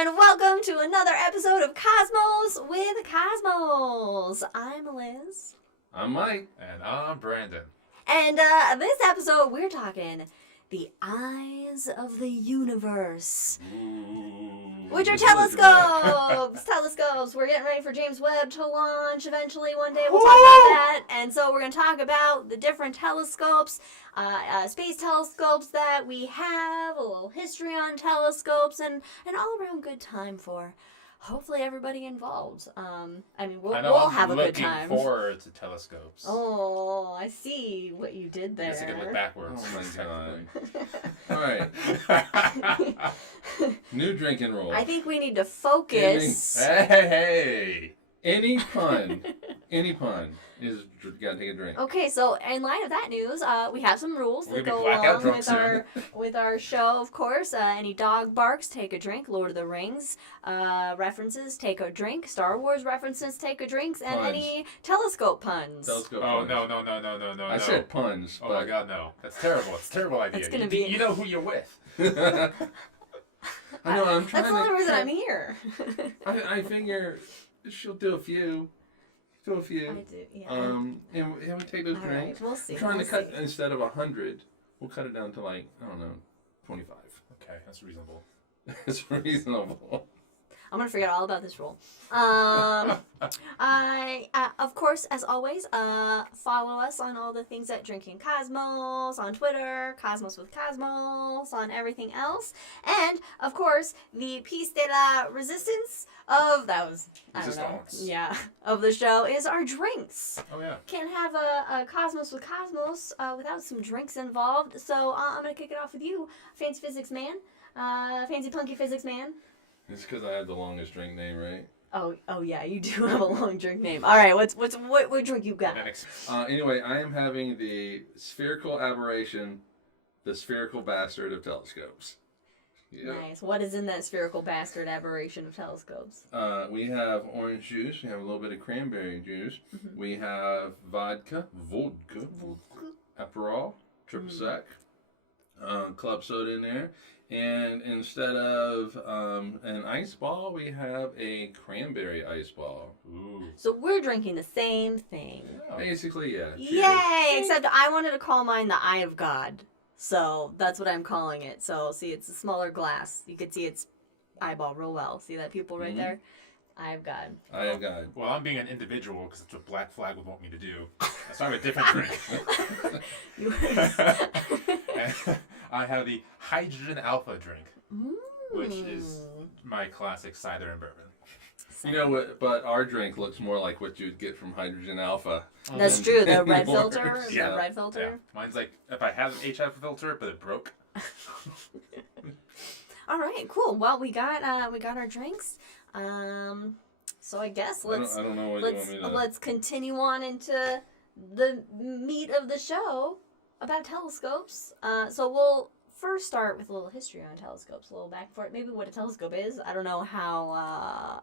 and welcome to another episode of Cosmos with Cosmos. I'm Liz. I'm Mike. And I'm Brandon. And this episode, we're talking the eyes of the universe. Which are telescopes! Telescopes! We're getting ready for James Webb to launch eventually one day. We'll talk about that. And so we're going to talk about the different telescopes, space telescopes that we have, a little history on telescopes, and an all-around good time for hopefully everybody involved. We'll have a good time. I'm looking forward to telescopes. Oh, I see what you did there. Yes, I can look backwards. Oh my god. Alright. New drinking rule. I think we need to focus. Hey! Any pun is gotta take a drink. Okay, so in light of that news, we have some rules We're that gonna go be blackout along drunk with our show, of course. Any dog barks, take a drink. Lord of the Rings references, take a drink. Star Wars references, take a drink. And Puns. any telescope puns. Telescope Oh, puns. no. I said puns. Oh my god, no. That's terrible. It's a terrible idea. It's gonna be... You know who you're with. I know, I'm trying That's the only reason I'm here. I figure she'll do a few. I do, yeah. And we take those All drinks. right, we'll see. We're trying we'll to cut, see. instead of 100, we'll cut it down to 25. Okay, that's reasonable. It's reasonable. I'm going to forget all about this rule. Of course, as always, follow us on all the things at Drinking Cosmos, on Twitter, Cosmos with Cosmos, on everything else. And, of course, the piece de la resistance of, of the show is our drinks. Oh, yeah. Can't have a Cosmos with Cosmos without some drinks involved. So I'm going to kick it off with you, Fancy Physics Man. Fancy Punky Physics Man. It's because I have the longest drink name, right? Oh yeah, you do have a long drink name. All right, what drink you got? Anyway, I am having the Spherical Aberration, the Spherical Bastard of Telescopes. Yep. Nice. What is in that Spherical Bastard Aberration of Telescopes? We have orange juice. We have a little bit of cranberry juice. Mm-hmm. We have vodka, Aperol, triple sec, club soda in there. And instead of an ice ball, we have a cranberry ice ball. Ooh. So we're drinking the same thing. Oh. Basically, yeah. Yay! Except I wanted to call mine the Eye of God. So that's what I'm calling it. So see, it's a smaller glass. You can see its eyeball real well. See that pupil right there? Eye of God. Eye of God. Well, I'm being an individual because that's what Black Flag would want me to do. So I have a different drink. I have the Hydrogen Alpha drink, which is my classic cider and bourbon. You know what? But our drink looks more like what you'd get from Hydrogen Alpha. That's true. The red More. filter. Yeah. The red filter. Yeah. Mine's like if I had an HF filter, but it broke. All right, cool. Well, we got our drinks. So I guess let's I don't know what you want me to... let's continue on into the meat of the show about telescopes. So we'll first start with a little history on telescopes, a little back for it. Maybe what a telescope is. I don't know how.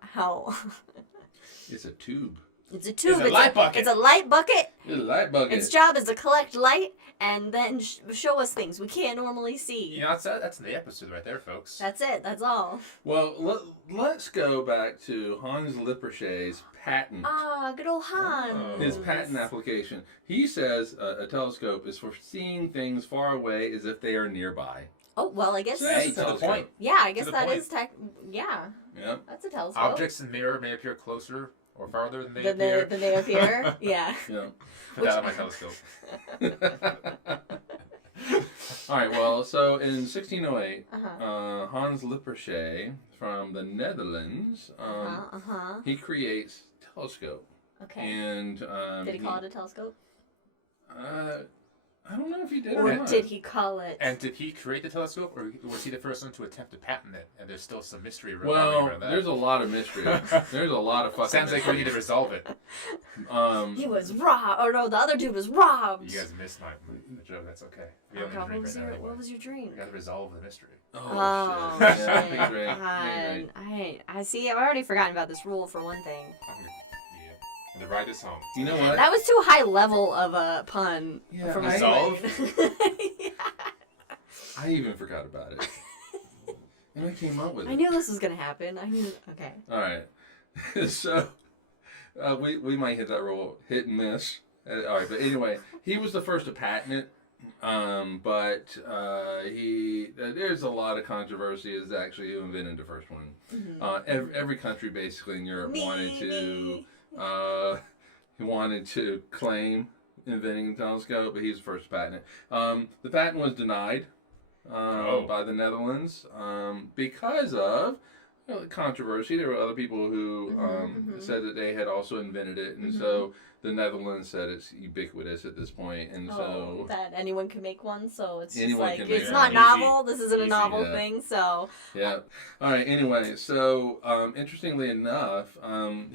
It's a tube. It's a tube. It's a light bucket. It's a light bucket. It's a light bucket. Its job is to collect light and then show us things we can't normally see. You know, that's the episode right there, folks. That's it. That's all. Well, let's go back to Hans Lippershey's patent. Ah, good old Hans. His patent application. He says a telescope is for seeing things far away as if they are nearby. Oh, well, I guess... Hey, to the point. Yeah, I guess To the that point. is yeah. Yep. That's a telescope. Objects in mirror may appear closer or farther than they appear. Than they appear. Yeah. Yeah. Put that on my telescope. All right. Well, so in 1608, Hans Lippershey from the Netherlands, he creates a telescope. Okay. And did he call it a telescope? I don't know if he did or not. did he call it? And did he create the telescope, or was he the first one to attempt to patent it? And there's still some mystery Well, around that. there's a lot of mystery. There's a lot of fucking Sounds like we need to resolve it. He was robbed. Or no, the other dude was robbed. You guys missed my joke. That's okay. We Oh, have a God, drink right now anyway. what was your drink? We got to resolve the mystery. Oh, shit. shit. Yeah, big drink. Big drink. I see. I've already forgotten about this rule for one thing. The ride is home. You know what? That was too high level of a pun for my Resolve? brain. Yeah. I even forgot about it. And I came up with it. I knew this was gonna happen. I knew. Okay. All right. So we might hit that roll, hit and miss. All right, but anyway, he was the first to patent it. But there's a lot of controversy as to actually who invented the first one. Every country basically in Europe wanted to claim inventing the telescope, but he's the first to patent it. The patent was denied by the Netherlands because of controversy. There were other people who said that they had also invented it, and so the Netherlands said it's ubiquitous at this point, and so that anyone can make one. So it's just anyone like can make it's one. not novel. This isn't a Easy, novel yeah. thing. So yeah. All right. Anyway, so interestingly enough,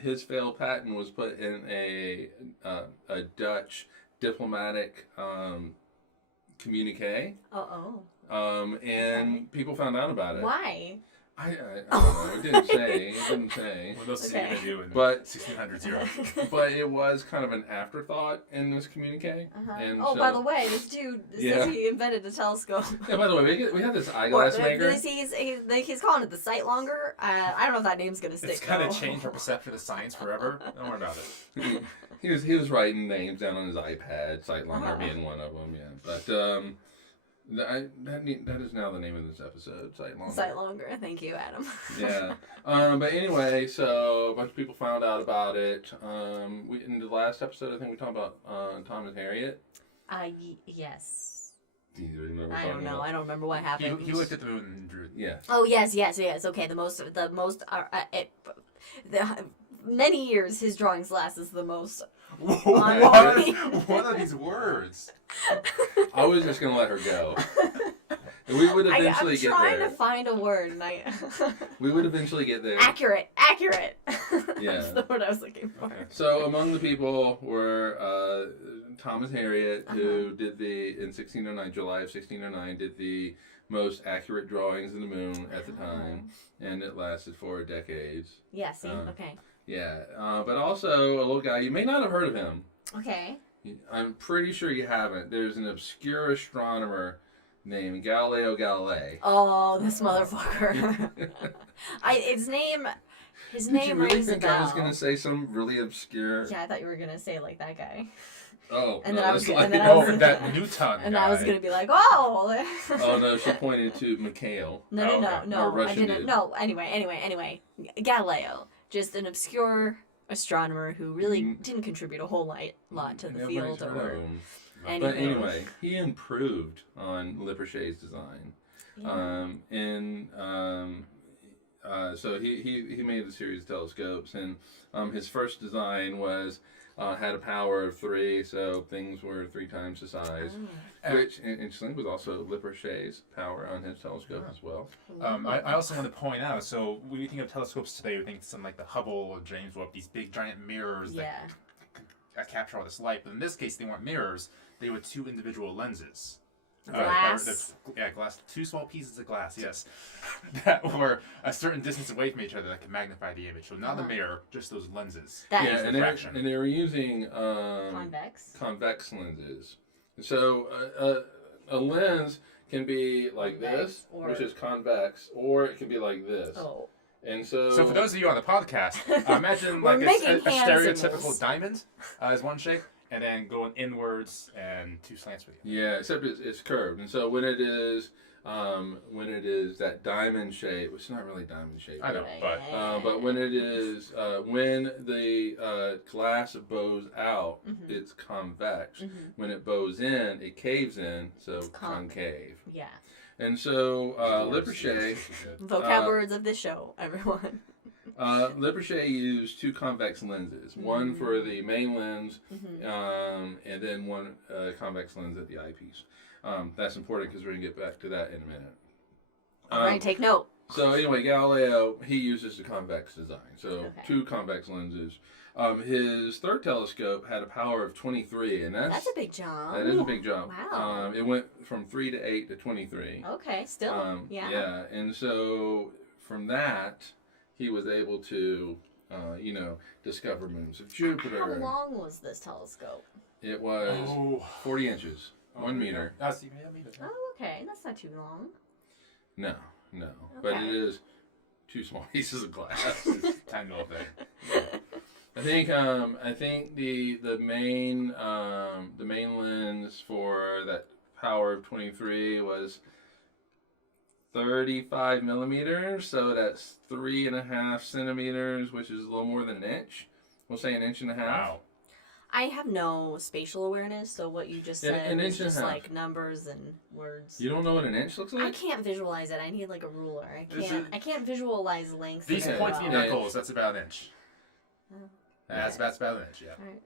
his failed patent was put in a Dutch diplomatic communique. And people found out about it. Why? I don't know. It didn't say. It didn't say. What else is he going to do in But- 1600s Europe? But it was kind of an afterthought in this communique. And Oh, so, by the way, this dude says he invented a telescope. Yeah, by the way, we have this eyeglass maker. He's calling it the sight longer. I don't know if that name's gonna stick. It's kind though. of changed our perception of science forever. Don't worry about it. He was writing names down on his iPad, sight longer being one of them. Yeah, but that is now the name of this episode, sight longer. Sight longer. Thank you, Adam. Yeah. But anyway, so a bunch of people found out about it. In the last episode, I think we talked about Tom and Harriet. Yes. Do you remember? I don't know. I don't remember what happened. He looked at the moon and drew. Yeah. Oh yes. Okay. The most. Many years his drawings lasted the most. What are these words? I was just gonna let her go. We would eventually get there. I'm trying to find a word, and we would eventually get there. Accurate. Yeah. That's the word I was looking for. Okay. So among the people were Thomas Harriet, who did in 1609, July of 1609, did the most accurate drawings of the moon at the time, and it lasted for decades. Yeah. See. Okay. Yeah, but also a little guy, you may not have heard of him. Okay. I'm pretty sure you haven't. There's an obscure astronomer named Galileo Galilei. Oh, this motherfucker. His name Did you really rings a think bell. I was going to say some really obscure... Yeah, I thought you were gonna say like that guy. Oh, And no, then I was that's gonna- like... and then I was- that Newton And guy. I was gonna be like, oh. Oh, no, she pointed to Mikhail. Okay. No, Or I Russian didn't. dude. No, anyway. Galileo. Just an obscure astronomer who really didn't contribute a whole lot to the Nobody's field. heard Or of him. But anyway, he improved on Lippershey's design. So he made a series of telescopes, and his first design was had a power of 3, so things were 3 times the size, which interestingly was also Lippershey's power on his telescope as well. I also want to point out, so when we think of telescopes today, we think of something like the Hubble or James Webb, these big giant mirrors that capture all this light. But in this case, they weren't mirrors; they were 2 individual lenses. Glass. Glass. 2 small pieces of glass, yes, that were a certain distance away from each other that could magnify the image. So not the mirror, just those lenses. And they were using convex lenses. So a lens can be like this, which is convex, or it can be like this. Oh. And so for those of you on the podcast, imagine like a stereotypical diamond as one shape, and then going inwards and 2 slants with you. Yeah, except it's curved, and so when it is that diamond shape, which is not really diamond shape. I know, but when it is when the glass bows out, it's convex. When it bows in, it caves in, so concave. Yeah. And so Lippershey, Vocab words of this show, everyone. Lippershey used 2 convex lenses, one for the main lens, and then one convex lens at the eyepiece. That's important because we're going to get back to that in a minute. All right, take note. So anyway, Galileo, he uses the convex design. So 2 convex lenses. His third telescope had a power of 23, and that's a big jump. That is a big jump. Wow. It went from 3 to 8 to 23. Okay, still. Yeah, and so from that, he was able to, discover moons of Jupiter. How long was this telescope? It was 40 inches, 1 meter. Oh, okay, that's not too long. No. No, but it is 2 small pieces of glass. Tiny little thing. I think the main lens for that power of 23 was 35 millimeters, so that's 3.5 centimeters, which is a little more than an inch. We'll say an inch and a half. Wow. I have no spatial awareness, so what you just said is just like numbers and words. You don't know what an inch looks like? I can't visualize it. I need like a ruler. I can't visualize length. These pointy knuckles, that's about an inch. Oh. That's about an inch, yeah. All right.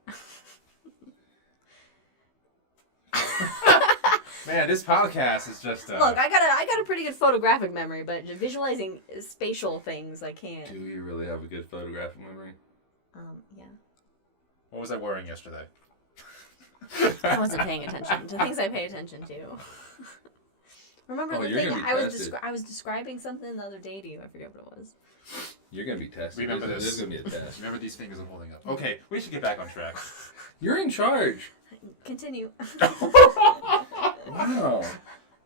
Man, this podcast is just... Look, I got a pretty good photographic memory, but visualizing spatial things, I can't. Do you really have a good photographic memory? Yeah. What was I wearing yesterday? I wasn't paying attention to things I pay attention to. Remember the thing I was describing something the other day to you? I forget what it was. You're going to be tested. Remember this. This is going to be a test. Remember these fingers I'm holding up. Okay, we should get back on track. You're in charge. Continue. Wow.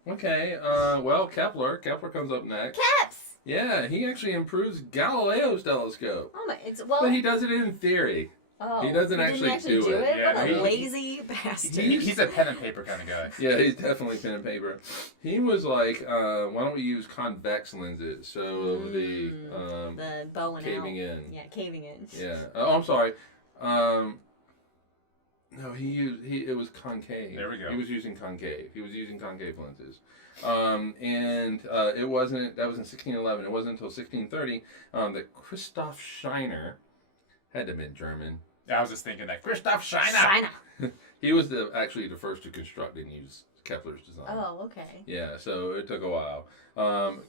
Okay. Well, Kepler comes up next. Caps! Yeah, he actually improves Galileo's telescope. Oh my! But he does it in theory. Oh, he doesn't actually do it. Yeah, what a lazy bastard. He's a pen and paper kind of guy. Yeah, he's definitely pen and paper. He was like, why don't we use convex lenses? So the bow and caving in. Yeah, caving in. Yeah. Oh, I'm sorry. No, it was concave. There we go. He was using concave. He was using concave lenses. It wasn't, that was in 1611. It wasn't until 1630 that Christoph Scheiner, had to have been German. I was just thinking that. Christoph Scheiner! He was actually the first to construct and use Kepler's design. Oh, okay. Yeah, so it took a while.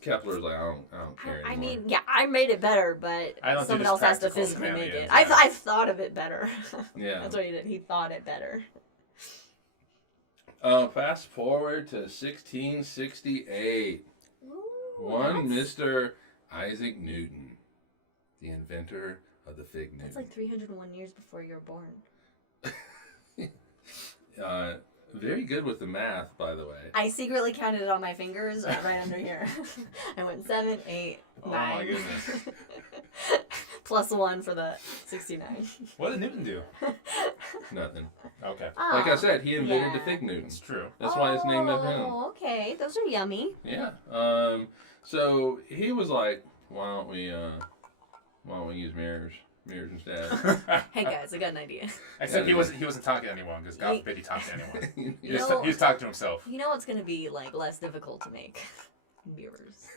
Kepler's like, I don't care anymore. I mean, yeah, I made it better, but someone else has to physically make it. I've thought of it better. Yeah. That's what he did. He thought it better. Fast forward to 1668. Ooh, One Mr. Isaac Newton, the inventor of the fig Newton. That's like 301 years before you were born. Very good with the math, by the way. I secretly counted it on my fingers right under here. I went 7, 8, 9. Oh my goodness. Plus 1 for the 69. What did Newton do? Nothing. Okay. Like I said, he invented the fig Newton. It's true. That's why it's named after him. Oh, okay. Those are yummy. Yeah. So he was like, why don't we use mirrors instead? Hey guys, I got an idea. Except he wasn't talking to anyone, because God forbid he talked to anyone. He was talking to himself. You know what's going to be like less difficult to make? Mirrors.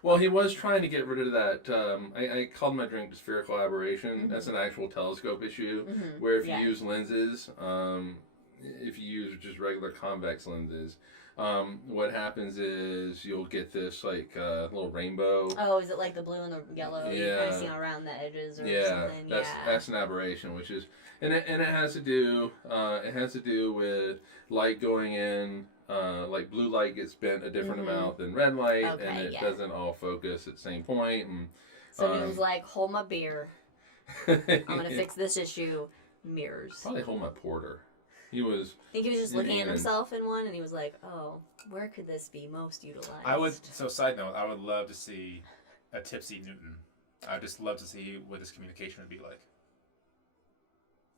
Well, he was trying to get rid of that. I called my drink Spherical Aberration. Mm-hmm. That's an actual telescope issue, where if you use lenses, if you use just regular convex lenses, what happens is you'll get this like little rainbow. Oh, is it like the blue and the yellow? Yeah. You kind of see around the edges or something. That's an aberration, which is, and it has to do with light going in. Like blue light gets bent a different amount than red light, and it doesn't all focus at the same point. And, so he was like, "Hold my beer. I'm gonna fix this issue. Mirrors." Probably hold my porter. I think he was just looking at himself in one, and he was like, "Oh, where could this be most utilized?" Side note, I would love to see a tipsy Newton. I'd just love to see what his communication would be like.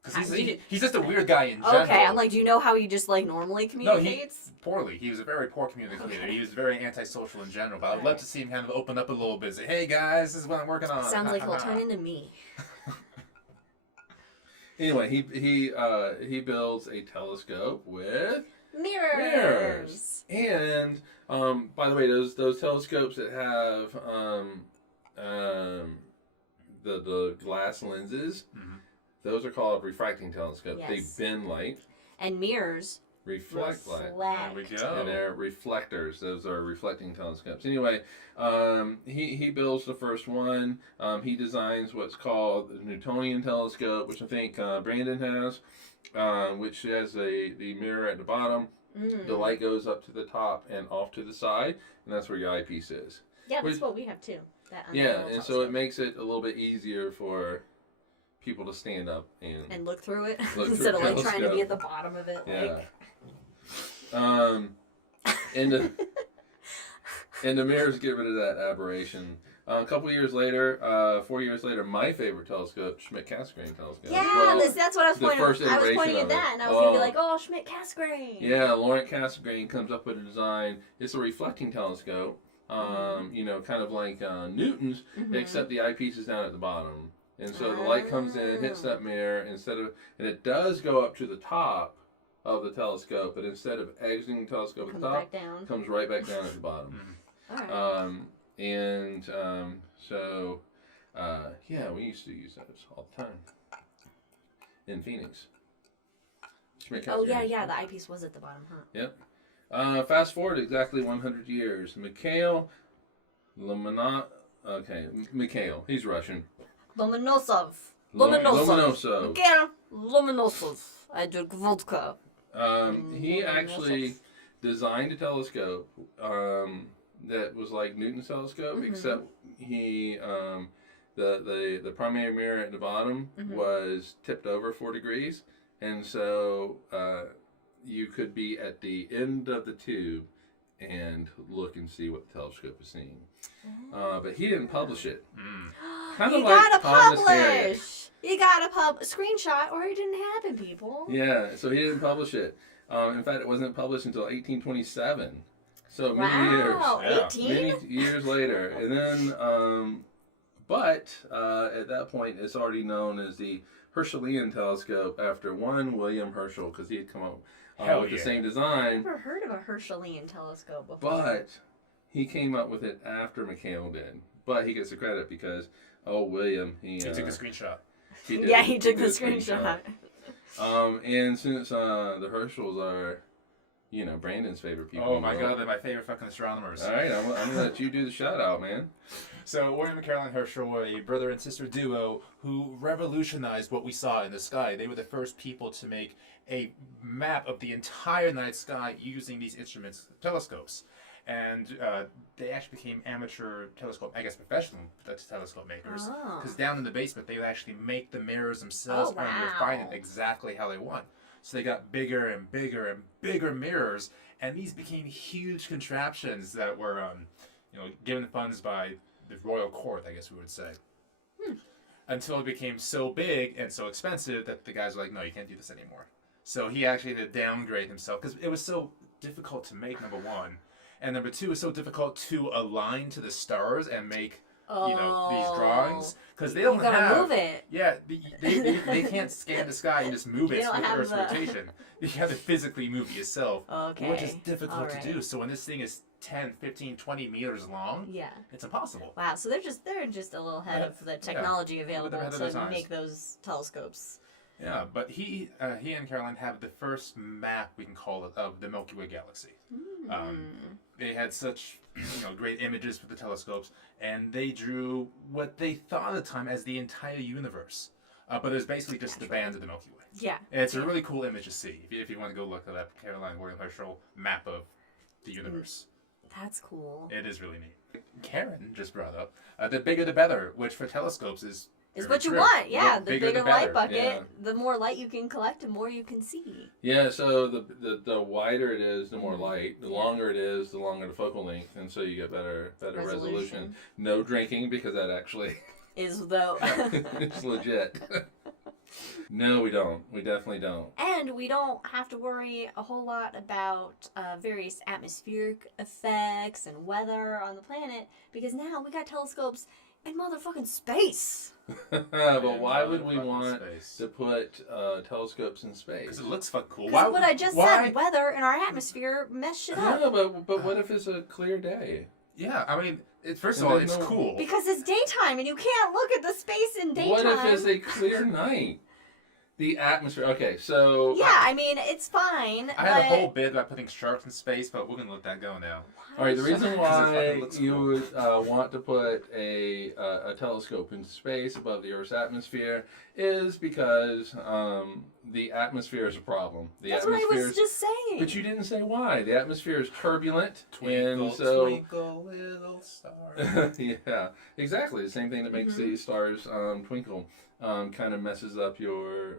Because he's just a weird guy in general. Okay, I'm like, do you know how he just like normally communicates? No, poorly. He was a very poor communicator. Okay. He was very antisocial in general. But I'd love to see him kind of open up a little bit. Say, hey guys, this is what I'm working on. Sounds like he'll turn into me. Anyway, he builds a telescope with mirrors. And by the way, those telescopes that have the glass lenses. Mm-hmm. Those are called refracting telescopes. Yes. They bend light. And mirrors reflect light. There we go. And they're reflectors. Those are reflecting telescopes. Anyway, he builds the first one. He designs what's called the Newtonian Telescope, which I think Brandon has, which has the mirror at the bottom. Mm. The light goes up to the top and off to the side, and that's where your eyepiece is. Yeah, that's what we have too. And so it makes it a little bit easier for people to stand up and look through it instead of like trying to be at the bottom of it. Yeah. Like. And the mirrors get rid of that aberration. A couple years later, 4 years later, my favorite telescope, Schmidt-Cassegrain telescope. Yeah, well, that's what I was the pointing. first I was iteration pointing at of that, it. and I was gonna be like, "Oh, Schmidt-Cassegrain." Yeah, Laurent Cassegrain comes up with a design. It's a reflecting telescope. You know, kind of like Newton's, except the eyepiece is down at the bottom, and so the light comes in, hits that mirror and it does go up to the top of the telescope, but instead of exiting the telescope at the top, it comes right back down at the bottom. All right. So yeah, we used to use those all the time in Phoenix. Oh yeah, the eyepiece was at the bottom, huh? Yep. Fast forward exactly 100 years. Mikhail, he's Russian. Lomonosov. Lomonosov. Lomonosov. I drink vodka. He actually designed a telescope that was like Newton's telescope, except he the primary mirror at the bottom was tipped over 4 degrees, and so you could be at the end of the tube and look and see what the telescope is seeing. But he didn't publish it. Kind of like Thomas Harriot. You gotta screenshot or it didn't happen, people. Yeah, so he didn't publish it. In fact, it wasn't published until 1827. So many years. Wow, 18? Many years later. And then, but at that point, it's already known as the Herschelian telescope after one William Herschel, because he had come up with the same design. I've never heard of a Herschelian telescope before. But he came up with it after Mikhail did. But he gets the credit because, William, he took a screenshot. He took the screenshot. And since the Herschels are, Brandon's favorite people. Oh my God, they're my favorite fucking astronomers. All right, I'm gonna let you do the shout out, man. So William and Caroline Herschel were a brother and sister duo who revolutionized what we saw in the sky. They were the first people to make a map of the entire night sky using these instruments, telescopes. And they actually became amateur professional telescope makers. Because down in the basement, they would actually make the mirrors themselves and refine it exactly how they want. So they got bigger and bigger and bigger mirrors, and these became huge contraptions that were, given funds by the royal court, I guess we would say. Until it became so big and so expensive that the guys were like, no, you can't do this anymore. So he actually had to downgrade himself, because it was so difficult to make, number one. And number two, it's so difficult to align to the stars and make, these drawings. Because they don't you gotta move it. Yeah, they can't scan the sky and just move it with Earth's rotation. You have to physically move it yourself, which is difficult to do. So when this thing is 10, 15, 20 meters long, it's impossible. Wow, so they're just a little ahead of the technology available to make those telescopes. Yeah, but he and Caroline have the first map, we can call it, of the Milky Way galaxy. They had such great images with the telescopes, and they drew what they thought at the time as the entire universe. But it was basically just the bands of the Milky Way. Yeah. And it's a really cool image to see if you want to go look at that Caroline William Herschel map of the universe. That's cool. It is really neat. Karen just brought up the bigger the better, which for telescopes is what you want, yeah. The bigger the light bucket, the more light you can collect, the more you can see. Yeah, so the wider it is, the more light. The longer it is, the longer the focal length, and so you get better resolution. No drinking, because that actually is though. It's legit. No, we don't. We definitely don't. And we don't have to worry a whole lot about various atmospheric effects and weather on the planet, because now we got telescopes in motherfucking space. But why would we want to put telescopes in space? Because it looks fucking cool. Because what I just said, weather and our atmosphere mess shit up. Yeah, but what if it's a clear day? Yeah, I mean, first of all, it's cool. Because it's daytime and you can't look at the space in daytime. What if it's a clear night? The atmosphere. Okay, so... Yeah, I mean, it's fine. I had a whole bit about putting sharks in space, but we're going to let that go now. All right, the reason why you would want to put a telescope in space above the Earth's atmosphere is because the atmosphere is a problem. That's what I was just saying. But you didn't say why. The atmosphere is turbulent. Twinkle, and so, twinkle, little star. Yeah, exactly. The same thing that makes the stars twinkle. kind of messes up your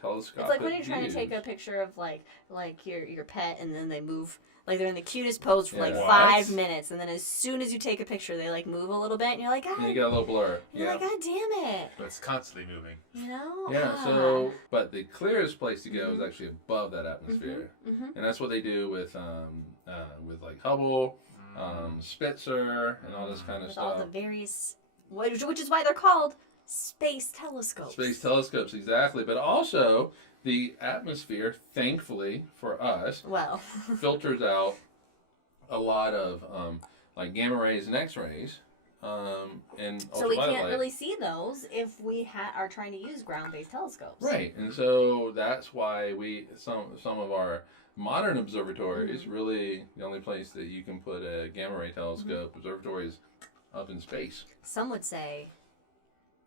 telescopic It's like when you're trying to views. take a picture of like your pet, and then they move. Like they're in the cutest pose for like Yeah. 5 minutes, and then as soon as you take a picture, they like move a little bit, and you're like, And you get a little blur. you're like, God damn it, But it's constantly moving. you know? Yeah, so, but the clearest place to go is actually above that atmosphere. Mm-hmm. And that's what they do with like Hubble, Spitzer, and all this kind of With stuff. all the various, which is why they're called space telescopes. Space telescopes, exactly. But also, the atmosphere, thankfully for us, Well, filters out a lot of like gamma rays and X-rays. And so we ultraviolet can't light. really see those if we are trying to use ground-based telescopes. Right, and so that's why some of our modern observatories really the only place that you can put a gamma ray telescope observatory is up in space. Some would say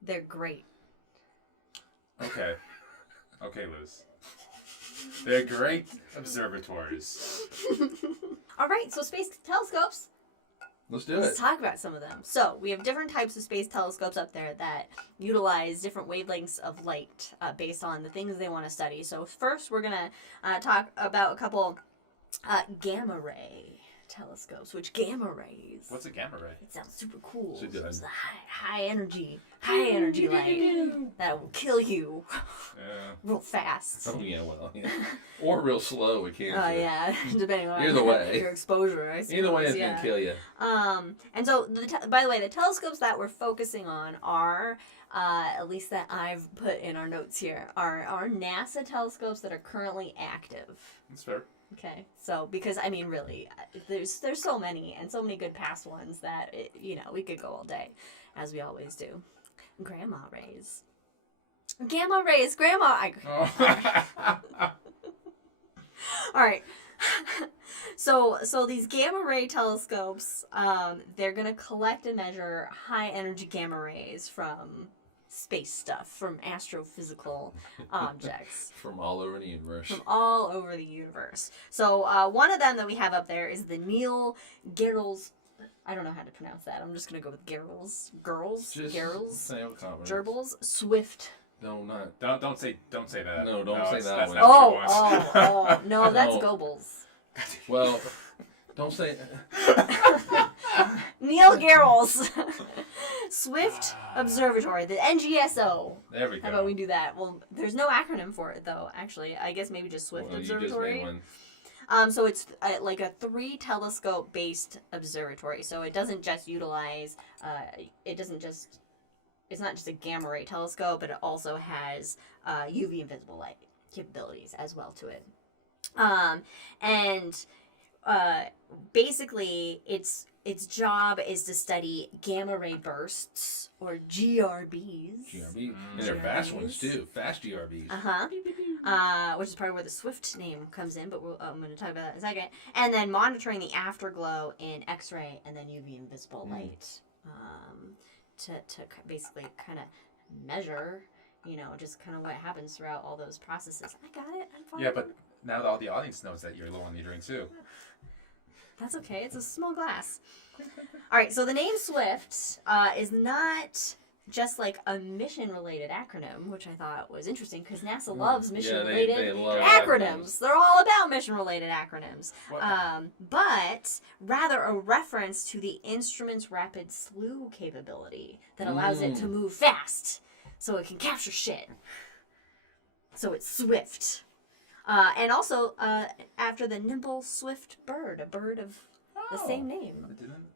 they're great. Okay. Okay, Liz. They're great observatories. All right, so space telescopes. Let's do Let's it. talk about some of them. So we have different types of space telescopes up there that utilize different wavelengths of light based on the things they want to study. So first, we're gonna talk about a couple gamma ray telescopes. Which gamma rays? What's a gamma ray? It sounds super cool. So good. It's the high energy light that will kill you Yeah. real fast. Oh yeah, well, yeah. Or real slow with cancer. Oh yeah, depending on Either way. your exposure. I Either way, suppose, it's gonna kill you. And so, by the way, the telescopes that we're focusing on are, at least that I've put in our notes here, are NASA telescopes that are currently active. That's fair. Okay, so because I mean, really, there's so many and so many good past ones that we could go all day, as we always do. Gamma rays. Gamma rays, grandma. All right. So these gamma ray telescopes, they're gonna collect and measure high energy gamma rays from space stuff, from astrophysical objects. From all over the universe. From all over the universe. So one of them that we have up there is the Neil Gehrels. I don't know how to pronounce that. I'm just gonna go with Gehrels. Gehrels. Say it with confidence. Gerbils. Swift. No, not. Don't say that. No, don't say that that's one. not what it was. Oh, no, that's No. Goebbels. Well, don't say. Neil Gehrels. Swift Observatory, the NGSO. There we go. How about we do that? Well, there's no acronym for it, though, actually. I guess maybe just Swift Well, you just Observatory. made one. So it's like a 3 telescope based observatory. So it doesn't just utilize, it's not just a gamma ray telescope, but it also has UV invisible light capabilities as well to it. Basically its job is to study gamma ray bursts, or GRBs. GRB. And they're fast ones too. Fast GRBs. Which is probably where the Swift name comes in, but I'm going to talk about that in a second. And then monitoring the afterglow in X-ray and then UV invisible light to basically kind of measure, just kind of what happens throughout all those processes. I got it. I'm fine. Yeah, but now all the audience knows that you're low on your drink too. That's okay. It's a small glass. All right. So the name Swift is not just like a mission-related acronym, which I thought was interesting because NASA loves mission-related they love acronyms. They're all about mission-related acronyms. What? But rather a reference to the instrument's rapid slew capability that allows it to move fast so it can capture shit. So it's Swift. And also after the nimble swift bird, a bird of the same name. It didn't.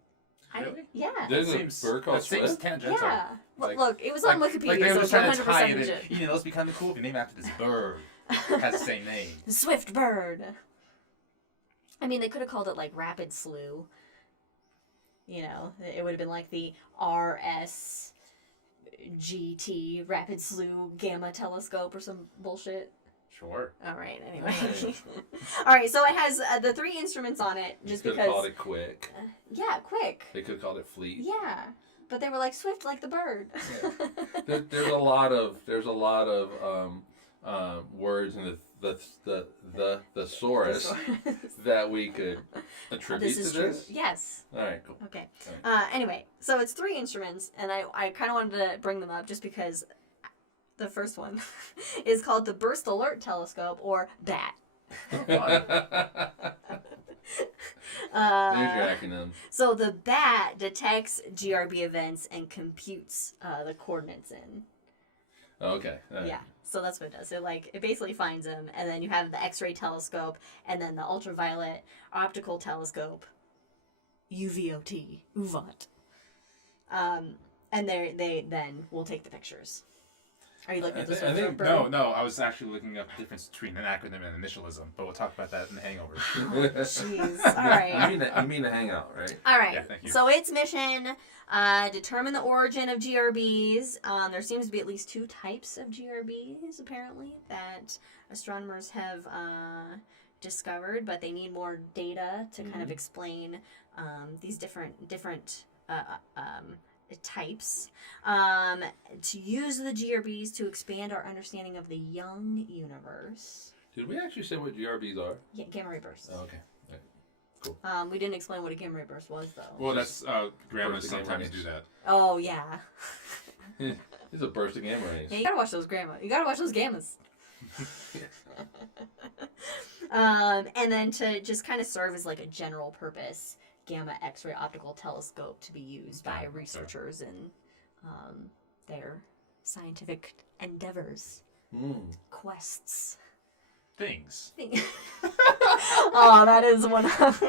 I- Really? yeah. There's Seems- a bird called that seems Swift? tangential. Yeah. Like- Look, it was on Like Wikipedia, they so were it's trying to tie 100% it legit. in. Let's be kind of cool if you name after this bird. It has the same name. The swift bird. I mean, they could have called it like Rapid Slew. It would have been like the RSGT, Rapid Slew Gamma Telescope or some bullshit. Sure. All right, anyway. Right. All right, so it has the 3 instruments on it just Could have because. called it Quick. Yeah, quick. They could have called it Fleet. Yeah, but they were like swift like the bird. There's a lot of words in the thesaurus that we could attribute to this? True. Yes. All right, cool. Okay. All Anyway, so it's 3 instruments, and I kind of wanted to bring them up just because the first one is called the Burst Alert Telescope, or BAT. There's your acronym. So the BAT detects GRB events and computes the coordinates in. Okay. Yeah, so that's what it does. So it basically finds them, and then you have the X-ray telescope, and then the ultraviolet optical telescope, UVOT, UVOT. And they then will take the pictures. Are you looking at this one? No, I was actually looking up the difference between an acronym and initialism, but we'll talk about that in the hangover. Jeez. All right. You mean the hangout, right? All right. Yeah, thank you. So its mission, determine the origin of GRBs. There seems to be at least 2 types of GRBs, apparently, that astronomers have discovered, but they need more data to kind of explain these different types, to use the GRBs to expand our understanding of the young universe. Did we actually say what GRBs are? Yeah, gamma ray bursts. Oh, okay. Right. Cool. We didn't explain what a gamma ray burst was, though. Well, that's grammars Burst of gamma sometimes rays. do that. Oh, yeah. It's a burst of gamma rays. Yeah, you gotta watch those gammas. And then to just kind of serve as like a general purpose gamma X-ray optical telescope to be used by researchers in their scientific endeavors, quests. Things. Oh, that is one of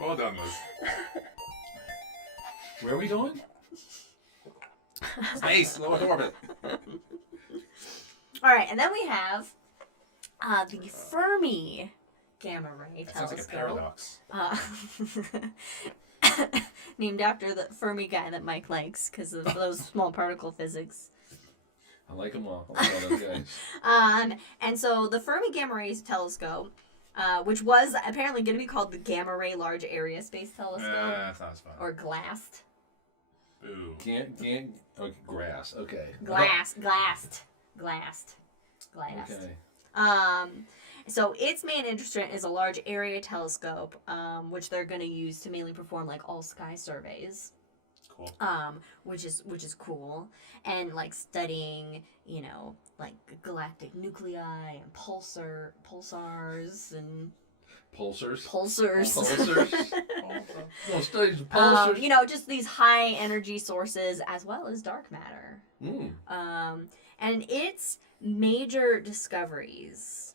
Well done, Liz. Where are we going? Space, low Earth orbit. All right, and then we have the Fermi Gamma Ray That sounds like a Telescope. paradox. Named after the Fermi guy that Mike likes because of those small particle physics. I like them all. I like all those guys. And so the Fermi Gamma Ray Telescope, which was apparently going to be called the Gamma Ray Large Area Space Telescope. That sounds fun. Or GLAST. Boo. Okay, grass. Okay. Glassed. Okay. So its main instrument is a large area telescope, which they're going to use to mainly perform like all sky surveys. Cool. Which is cool, and like studying, like galactic nuclei and pulsars and Pulsars. pulsars. No studies of pulsars. Just these high energy sources as well as dark matter. And its major discoveries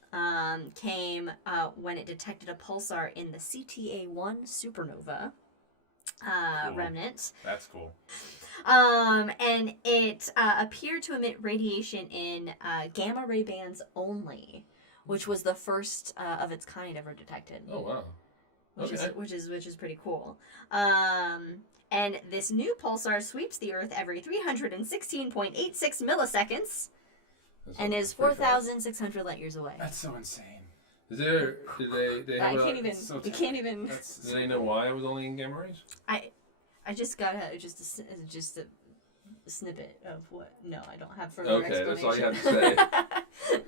came when it detected a pulsar in the CTA1 supernova Cool. remnant. That's cool. And it appeared to emit radiation in gamma ray bands only, which was the first of its kind ever detected. Oh wow. Which is pretty cool. And this new pulsar sweeps the Earth every 316.86 milliseconds and is 4,600 light years away. That's so insane. Is there? Did they have? We can't even. Do they know why it was only in gamma rays? I just got just a snippet of what. No, I don't have further explanation. That's all you have to say.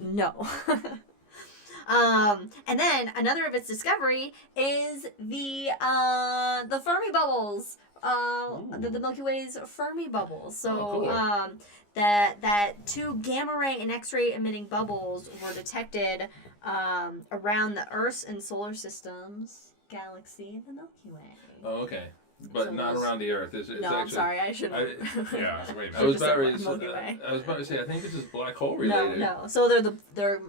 No. And then another of its discovery is the Fermi Bubbles. The Milky Way's Fermi Bubbles. So cool. that 2 gamma ray and X-ray emitting bubbles were detected around the Earth's and solar system's galaxy and the Milky Way. Oh, okay. But So not those- around the Earth. It's No, I'm actually, sorry, I shouldn't. Yeah, wait a I was minute. about to say, I think this is black hole related. No. So they're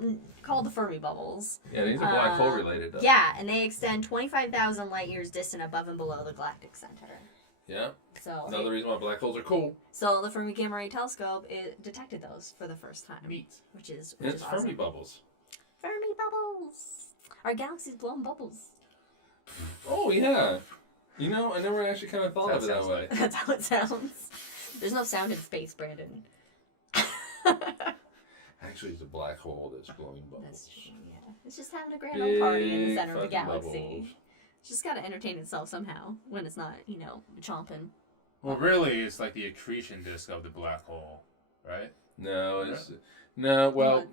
called the Fermi Bubbles. Yeah, these are black hole related though. Yeah, and they extend 25,000 light years distant above and below the galactic center. Yeah. So Another reason why black holes are cool. So the Fermi Gamma Ray Telescope detected those for the first time. Neat. Which is It's awesome. Fermi bubbles. Fermi Bubbles. Our galaxy's blowing bubbles. Oh yeah. I never actually kind of thought of it that way. That's how it sounds. There's no sound in space, Brandon. Actually, it's a black hole that's blowing bubbles. That's true, yeah. It's just having a grand old party in the Big center of the fucking galaxy. bubbles. It's just gotta entertain itself somehow when it's not, chomping. Well, really, it's like the accretion disk of the black hole, right? No, it's no. Well,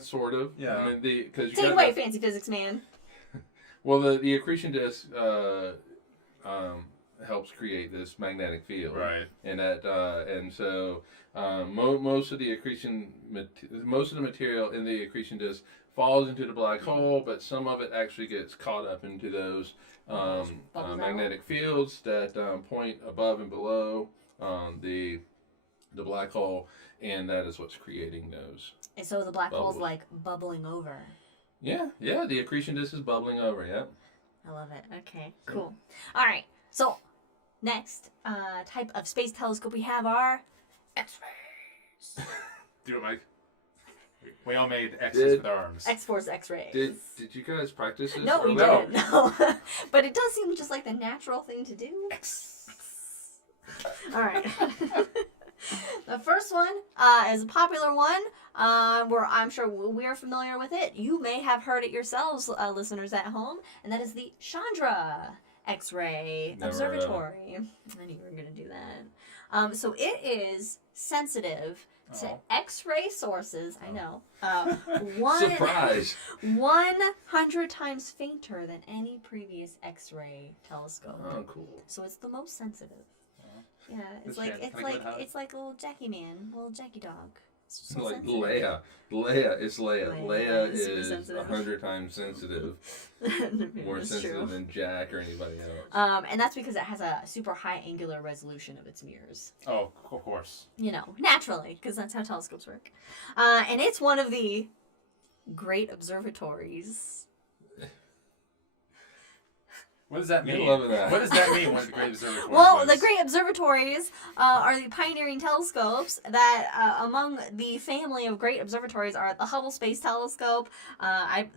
sort of. Yeah. I mean, because Take it away, fancy physics man. well, the accretion disk helps create this magnetic field, Right. And so most of the material in the accretion disk falls into the black hole, but some of it actually gets caught up into those magnetic fields that point above and below the black hole, and that is what's creating those. And so the black bubbles. hole's like bubbling over. Yeah, the accretion disk is bubbling over. Yeah. I love it. Okay, cool. All right, so next type of space telescope we have are X-rays. Do it, Mike. We all made X's with our arms. X-Force X-rays. Did you guys practice this? No, we earlier? didn't. No, but it does seem just like the natural thing to do. X. All right. The first one is a popular one. Where I'm sure we're familiar with it. You may have heard it yourselves, listeners at home, and that is the Chandra X-ray Observatory. I knew you were going to do that. So it is sensitive to X-ray sources. I know. Surprise! 100 times fainter than any previous X-ray telescope. Oh, cool. So it's the most sensitive. Yeah, it's It's it's like a little Jackie man, a little Jackie dog. It's just Like sensitive. Leia. Leia is Leia. Leia is super is sensitive. 100 times sensitive. More That's sensitive true. than Jack or anybody else. And that's because it has a super high angular resolution of its mirrors. Oh, of course. You know, naturally, because that's how telescopes work. And it's one of the great observatories. What does that mean? You're loving that. What does that mean, one of the great observatories? Well, the great observatories are the pioneering telescopes that, among the family of great observatories, are the Hubble Space Telescope,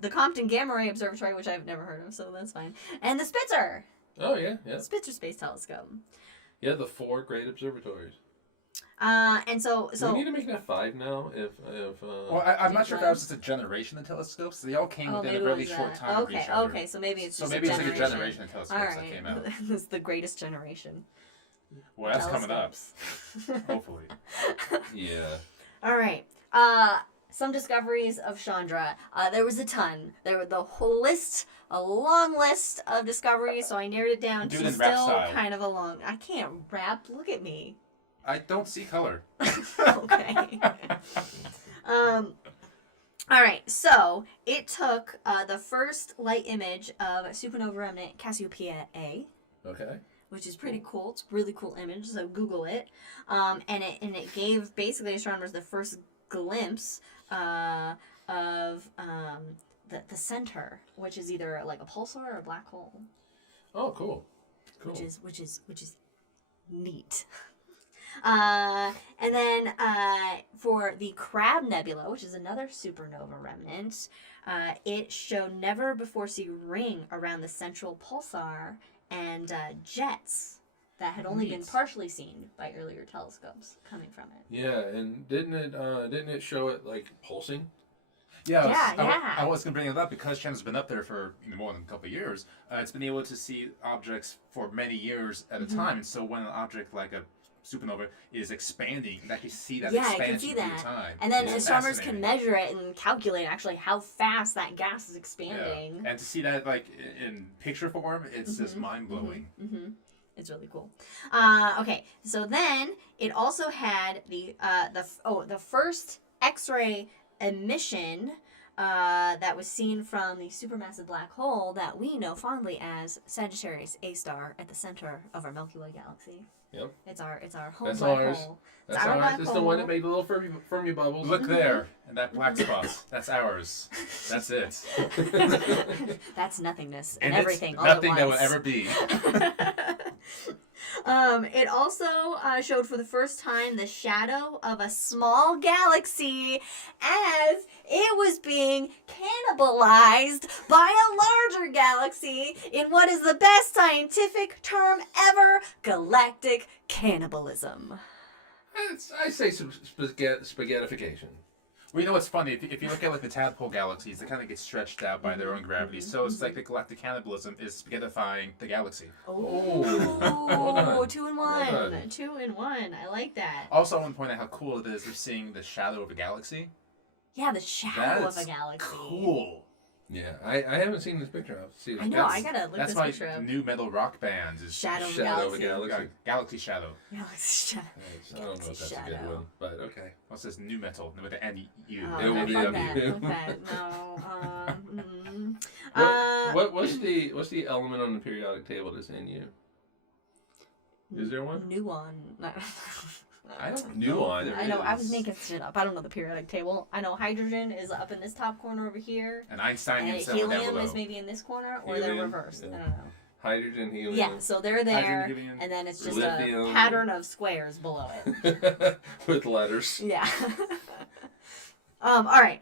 the Compton Gamma Ray Observatory, which I've never heard of, so that's fine, and the Spitzer. Oh, yeah. Spitzer Space Telescope. Yeah, the 4 great observatories. And so Do we need to make that 5 now? Well, I'm not sure if that was just a generation of telescopes. They all came within a really short time of each other. Okay, so maybe it's So just maybe a it's like generation. a generation of telescopes All right. that came out. It's the greatest generation. Well, that's coming up. Telescopes. Hopefully. Yeah. All right. Some discoveries of Chandra. There was a ton. There was the whole list, a long list of discoveries. So I narrowed it down Do to it in rap still style. kind of a long. I can't rap. Look at me. I don't see color. Okay. All right. So it took the first light image of supernova remnant Cassiopeia A. Okay. Which is pretty cool. It's a really cool image, so Google it. And it gave basically astronomers the first glimpse of the center, which is either like a pulsar or a black hole. Oh, cool. Cool. Which is neat. And then for the Crab Nebula, which is another supernova remnant, it showed never before seen ring around the central pulsar and jets that had only been partially seen by earlier telescopes coming from it. Yeah, and didn't it show it like pulsing? Yeah, I was going to bring it up because Chandra's been up there for more than a couple of years. It's been able to see objects for many years at a time. And so when an object like a supernova is expanding, you can actually see that expansion through time. And then astronomers can measure it and calculate actually how fast that gas is expanding. Yeah. And to see that like in picture form, it's just mind-blowing. It's really cool. Okay, so then it also had the first X-ray emission that was seen from the supermassive black hole that we know fondly as Sagittarius A star at the center of our Milky Way galaxy. Yep. It's our home That's black ours. hole. That's ours. It's the one that made the little Fermi Bubbles. Look there, and that black spot. That's ours. That's it. That's nothingness and everything. It's nothing that will ever be. It also showed for the first time the shadow of a small galaxy as it was being cannibalized by a larger galaxy in what is the best scientific term ever, galactic cannibalism. I say some spaghettification. Well, you know what's funny? If you look at like the tadpole galaxies, they kind of get stretched out by their own gravity. So it's like the galactic cannibalism is spaghettifying the galaxy. Oh, 2 in 1. 2 in 1. I like that. Also, I want to point out how cool it is for seeing the shadow of a galaxy. Yeah, the shadow of a galaxy. Cool. Yeah, I haven't seen this picture. I'll see. I know. I gotta look this picture up. That's my new metal rock band is Shadow of a Galaxy. Galaxy Shadow. Galaxy Shadow. I don't know if that's a good one, but okay. What's this new metal with the N-U? Oh, fuck that. No. What's the element on the periodic table that's in you? Is there one? Nuon. No. I don't know. I know. I was making shit up. I don't know the periodic table. I know hydrogen is up in this top corner over here. And Einsteinium helium is maybe in this corner, or they're reversed. Yeah. I don't know. Hydrogen, helium. Yeah, so they're there, and then it's just lithium. A pattern of squares below it. With letters. Yeah. All right.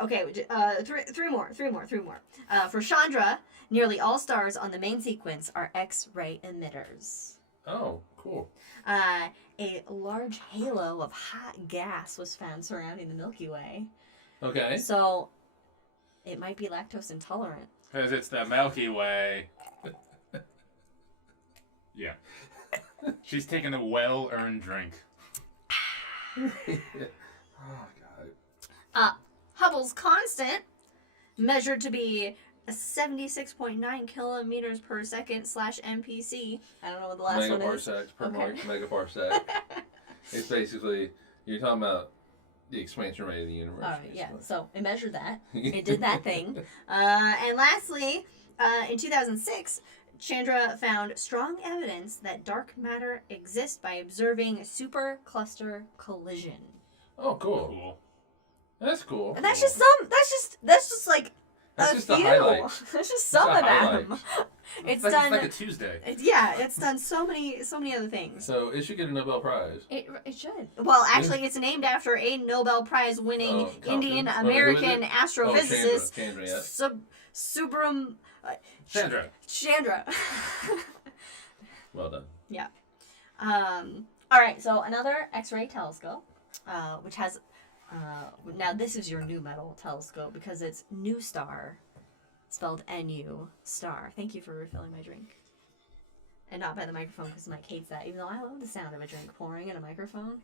Okay. Three more. For Chandra, nearly all stars on the main sequence are X-ray emitters. Oh, cool. A large halo of hot gas was found surrounding the Milky Way. Okay. So, it might be lactose intolerant. Because it's the Milky Way. Yeah. She's taking a well-earned drink. Oh, God. Hubble's constant, measured to be 76.9 kilometers per second /MPC. I don't know what the last one is. Megaparsecs per megaparsec. It's basically, you're talking about the expansion rate of the universe. All right, yeah. So it measured that. It did that thing. And lastly, in 2006, Chandra found strong evidence that dark matter exists by observing supercluster collision. Oh, cool. That's cool. And that's just some. That's just like. That's just the highlight. That's just some of them. It's done. It's like a Tuesday. It's done so many other things. So it should get a Nobel Prize. It should. Well, actually, it's named after a Nobel Prize winning Indian American astrophysicist, Chandra, yeah. Chandra. Well done. Yeah. All right. So another X-ray telescope, which has. Now this is your new metal telescope because it's New Star, spelled N-U star. Thank you for refilling my drink. And not by the microphone because Mike hates that, even though I love the sound of a drink pouring in a microphone.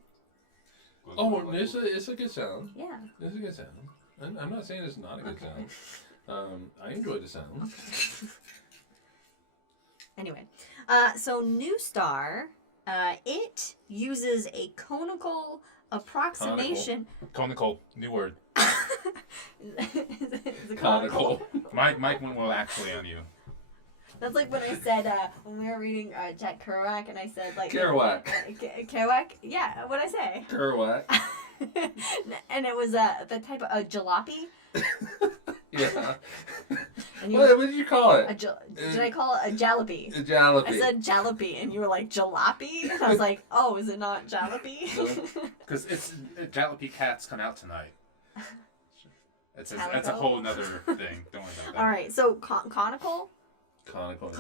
Oh, it's a good sound. Yeah. It's a good sound. I'm not saying it's not a good sound. I enjoy the sound. Anyway, so New Star, it uses a conical approximation. Conical, new word. Is it Conical. Mike went well actually on you. That's like when I said, when we were reading Jack Kerouac, and I said, like... Kerouac. Kerouac? Yeah, what'd I say? Kerouac. And it was the type of jalopy. Yeah. What did you call it? Did I call it a jalopy? A jalopy. I said jalopy, and you were like, jalopy? And I was like, oh, is it not jalopy? Because jalopy cats come out tonight. That's a whole nother thing. Don't worry about that. All right, so conical? Conical.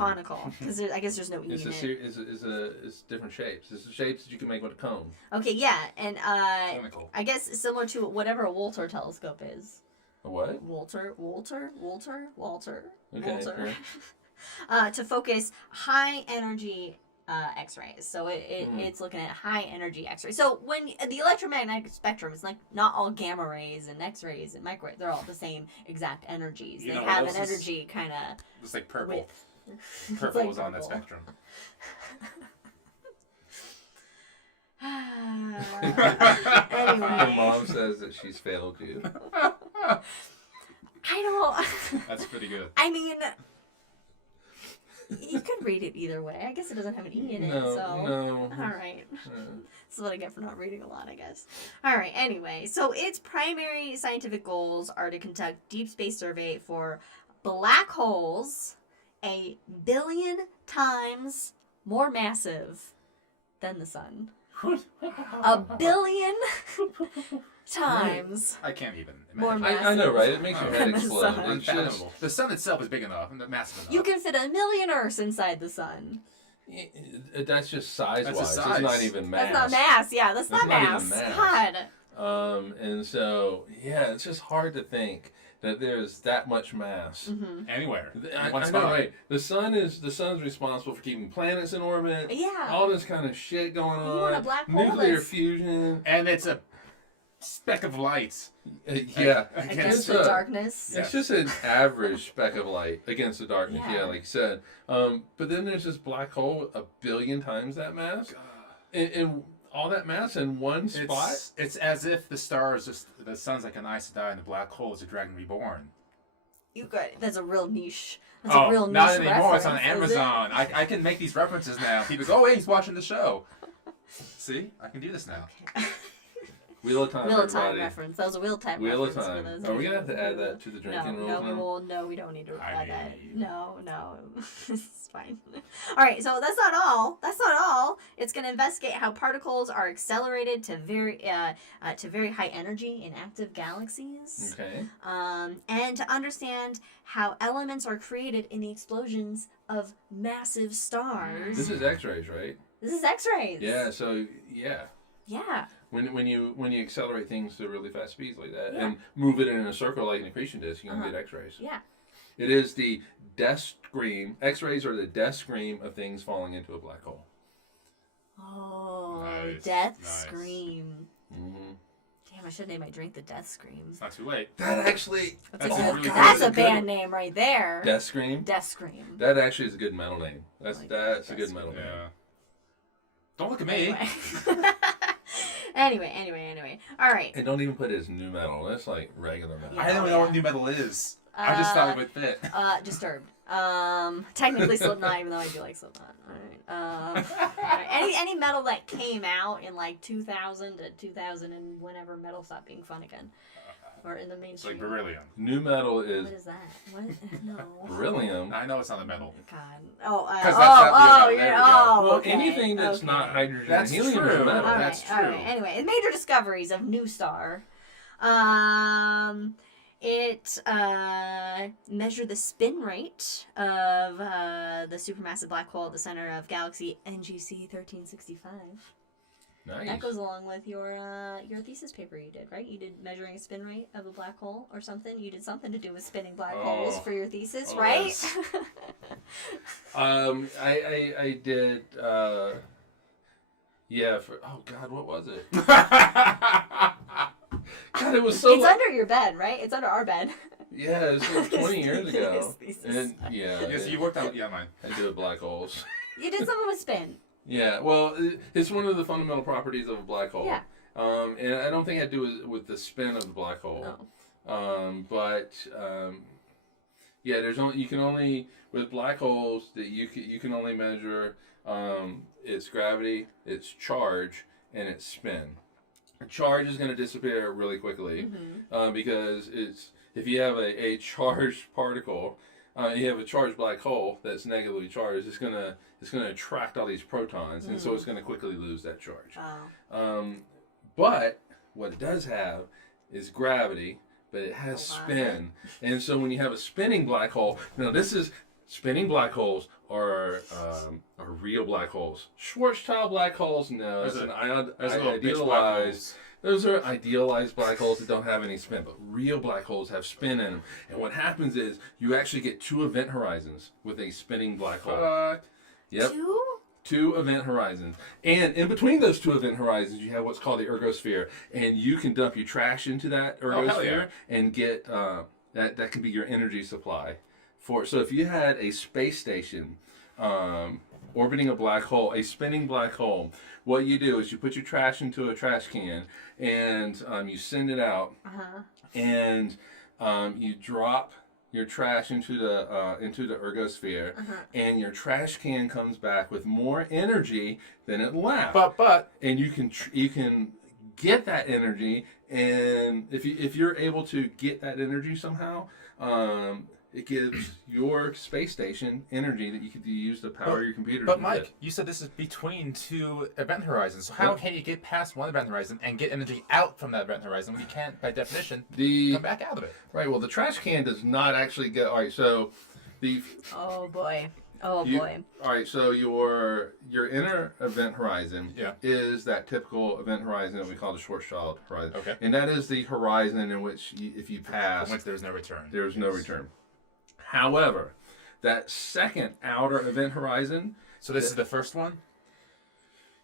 Because I guess there's no E in it. It's different shapes. It's the shapes that you can make with a cone. Okay, yeah, and Conical. I guess similar to whatever a Walter telescope is. A what? Walter. Okay. Walter. To focus high energy X-rays. So it's looking at high energy X-rays. So when the electromagnetic spectrum is like not all gamma rays and X-rays and microwaves, they're all the same exact energies. They have an energy kind of. It's like purple. Width. Purple is on that spectrum. Anyway. Your mom says that she's failed you. I don't. That's pretty good. I mean, you could read it either way. I guess it doesn't have an E in it, so. No. All right. This is what I get for not reading a lot, I guess. All right, anyway. So its primary scientific goals are to conduct deep space survey for black holes 1 billion times more massive than the sun. 1 billion times. I can't even more imagine. massive. I know, right? It makes your head than the explode. sun. It's just, The sun itself is big enough and massive enough. You can fit 1 million Earths inside the sun. that's just size-wise. That's a size. It's not even mass. That's not mass. Yeah, that's not mass. Even mass. God. And so, yeah, it's just hard to think that there's that much mass Anywhere. I know, right? The sun's responsible for keeping planets in orbit. Yeah. All this kind of shit going on. You want a black hole Nuclear that's- fusion. And it's a speck of light. Yeah. Against the darkness. It's just an average speck of light against the darkness. Yeah. Yeah, like you said. But then there's this black hole 1 billion times that mass, and all that mass in one spot. It's as if the sun's like an Aes Sedai and the black hole is a dragon reborn. You got that's a real niche. That's a real niche not anymore. It's on reference, is it? Amazon. I can make these references now. People go, oh, hey, he's watching the show. See, I can do this now. Wheel of Time. Wheel of Time everybody. reference. That was a Wheel of Time Wheel of reference. Time. For those Are of we you gonna have to who- add that to the drinking rules now? No, we don't need to add that. mean- No. It's fine. All right, so that's not all. It's going to investigate how particles are accelerated to very high energy in active galaxies. Okay. And to understand how elements are created in the explosions of massive stars. This is X-rays, right? This is X-rays. Yeah. So yeah. Yeah. When you accelerate things to really fast speeds like that Yeah. and move it in a circle like an accretion disk, you can get X-rays. Yeah. It is the death scream. X-rays are the death scream of things falling into a black hole. Oh, Nice, death nice. scream. Mm-hmm. Damn, I should name my drink the Death Scream. It's not too late. That actually. That's a, a really that's good- a band name right there. Death scream. Death Scream. That actually is a good metal name. That's Like that's a Death good Scream. metal name. Yeah. Don't look at me. Anyway. All right. And don't even put it as new metal. That's like regular metal. I don't even know what new metal is. I just thought it would fit. Disturbed. Technically Slipknot, even though I do like Slipknot. All right. Any metal that came out in like 2000 to 2000 and whenever metal stopped being fun again, or in the It's mainstream. like beryllium. New metal is What is that? What? No. beryllium. I know it's not a metal. God. Oh. 'Cause that's not the metal. Yeah. There we go. Oh. Well, Okay. anything that's Okay. not hydrogen That's and helium is true. a metal. All right, That's all true. right. Anyway, major discoveries of new star. It measured the spin rate of the supermassive black hole at the center of galaxy NGC 1365. Nice. That goes along with your thesis paper you did, right? You did measuring a spin rate of a black hole or something. You did something to do with spinning black holes for your thesis, right? yes. I did. Yeah. Oh God, what was it? God, it was so. It's under your bed, right? It's under our bed. Yeah, it was like 20 years ago. His thesis. And yeah, Yes, you worked out. Yeah, mine. I did black holes. You did something with spin. Yeah, well, it's one of the fundamental properties of a black hole. Yeah. And I don't think it had to do with the spin of the black hole. No. Yeah, you can only with black holes that you can only measure its gravity, its charge, and its spin. Charge is going to disappear really quickly because if you have a charged particle, you have a charged black hole that's negatively charged. It's gonna attract all these protons, and so it's going to quickly lose that charge. Oh. But what it does have is gravity, but it has spin, and so when you have a spinning black hole, now spinning black holes are real black holes. Schwarzschild black holes, no, it's an idealized. Those are idealized black holes that don't have any spin, but real black holes have spin in them. And what happens is you actually get 2 event horizons with a spinning black hole. Yep. 2 event horizons. And in between those 2 event horizons, you have what's called the ergosphere. And you can dump your trash into that ergosphere and get, that can be your energy supply. So if you had a space station orbiting a black hole, a spinning black hole, what you do is you put your trash into a trash can and you send it out and you drop your trash into the ergosphere and your trash can comes back with more energy than it left. But and you can get that energy, and if you're able to get that energy somehow, it gives your space station energy that you could use to power your computer. But Mike, you said this is between 2 event horizons. So how can you get past one event horizon and get energy out from that event horizon when you can't, by definition, come back out of it? Right. Well, the trash can does not actually get. All right. So Oh boy. Oh boy. All right, so your inner event horizon Yeah. is that typical event horizon that we call the Schwarzschild horizon. Okay. And that is the horizon in which if you pass, From which there's no return. there's no return. However, that second outer event horizon. So this is the first one?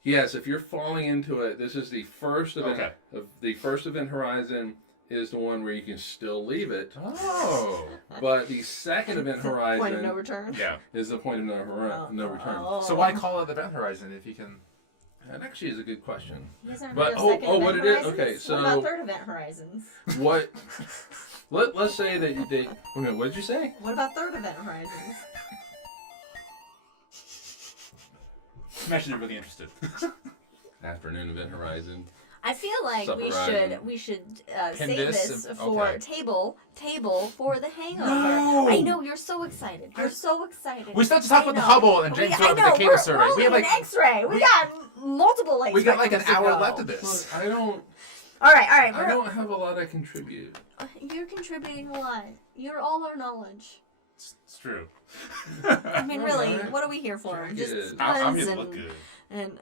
Yes, if you're falling into it, this is the first event. Okay. The first event horizon is the one where you can still leave it. Oh. But the second event horizon Point of no return. Yeah. is the point of no return. Oh. So why call it the event horizon if you can... That actually is a good question. You guys aren't But- heard of second event what it is? horizons? Okay, so- What about third event horizons? What? Let's say that wait a minute, what did you say? What about third event horizons? I'm actually really interested. Afternoon event horizon. I feel like Supper we horizon. should Pin save this this and- for okay. table for the hangover. No! I know you're so excited. You're so excited. We still have to talk I about the know. Hubble and James I Webb and know. the Cato Survey. We're We have only like an X-ray. We got multiple light we got like an spectrums to hour go. left of this. Look, I don't All right. I don't have a lot to contribute. You're contributing a lot. You're all our knowledge. It's true. I mean, All really, right. what are we here for? Jack Just is. I'm puns here to look good. and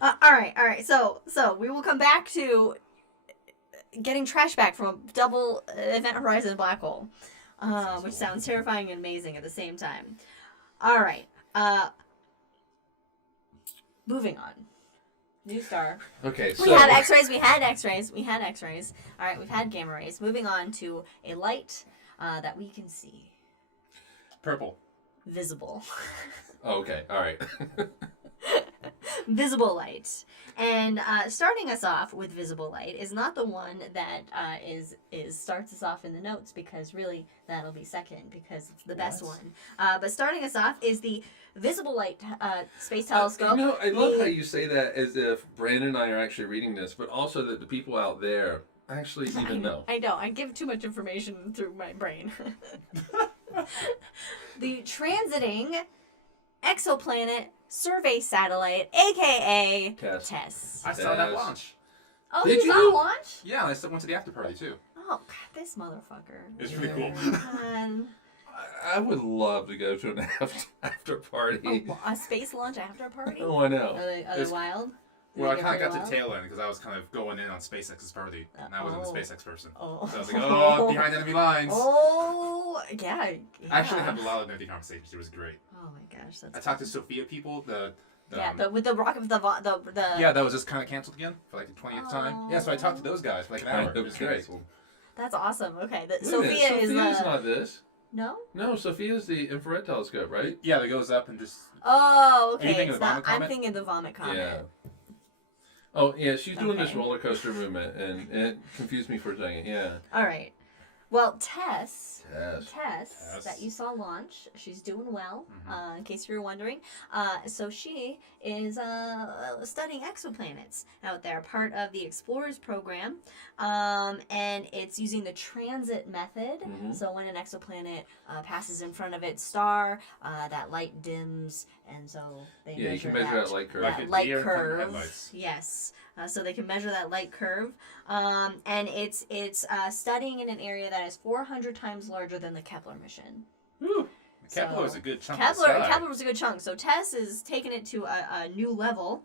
all right. So we will come back to getting trash back from a double event horizon black hole, which sounds terrifying and amazing at the same time. All right. Moving on. New star. Okay, so We had X-rays. All right, we've had gamma rays. Moving on to a light that we can see, Purple. visible. okay, all right. Visible light. And starting us off with visible light is not the one that starts us off in the notes, because really that'll be second because it's the best What? one. But starting us off is the Visible Light Space Telescope. You know, I love how you say that as if Brandon and I are actually reading this, but also that the people out there actually even know. I know. I give too much information through my brain. The transiting exoplanet survey satellite, aka Tess. I saw that Yes. launch. Oh, Did you saw you? launch? Yeah, I still went to the after party too. Oh, God, this motherfucker. It's pretty cool. Man. I would love to go to an after party. A space launch after party? Oh, I know. Are they It's- wild? Do Well, I they kind get of got pretty to wild? tail end because I was kind of going in on SpaceX's party, and I wasn't a Oh. SpaceX person. Oh. So I was like, oh, behind enemy lines. Oh, yeah. I actually had a lot of nerdy conversations. It was great. Oh my gosh, that's. I talked to Sophia people. Yeah, but with the rocket, the. Yeah, that was just kind of canceled again for like the 20th time. Yeah, so I talked to those guys for like an hour. It was great. That's awesome. Okay, Wait a minute, Sophia is Sophia's not this. No. No, Sophia's the infrared telescope, right? Yeah, that goes up and just. Oh, Are you okay. thinking It's of the not. vomit I'm comet? thinking the vomit comet. Yeah. Oh, yeah, she's doing this Okay. roller coaster movement, and it confused me for a second. Yeah. All right. Well, Tess, Tess. that you saw launch, she's doing well. Mhm. In case you were wondering, so she is studying exoplanets out there, part of the Explorers program, and it's using the transit method. Mhm. So when an exoplanet passes in front of its star, that light dims, and so they Yeah, you measure can measure that light curve. Like that a light deer in front of curve. headlights. Yes, so they can measure that light curve, and it's studying in an area that is 400 times larger than the Kepler mission. Woo. Kepler So, was a good chunk of the Kepler sky. was a good chunk. So Tess is taking it to a new level,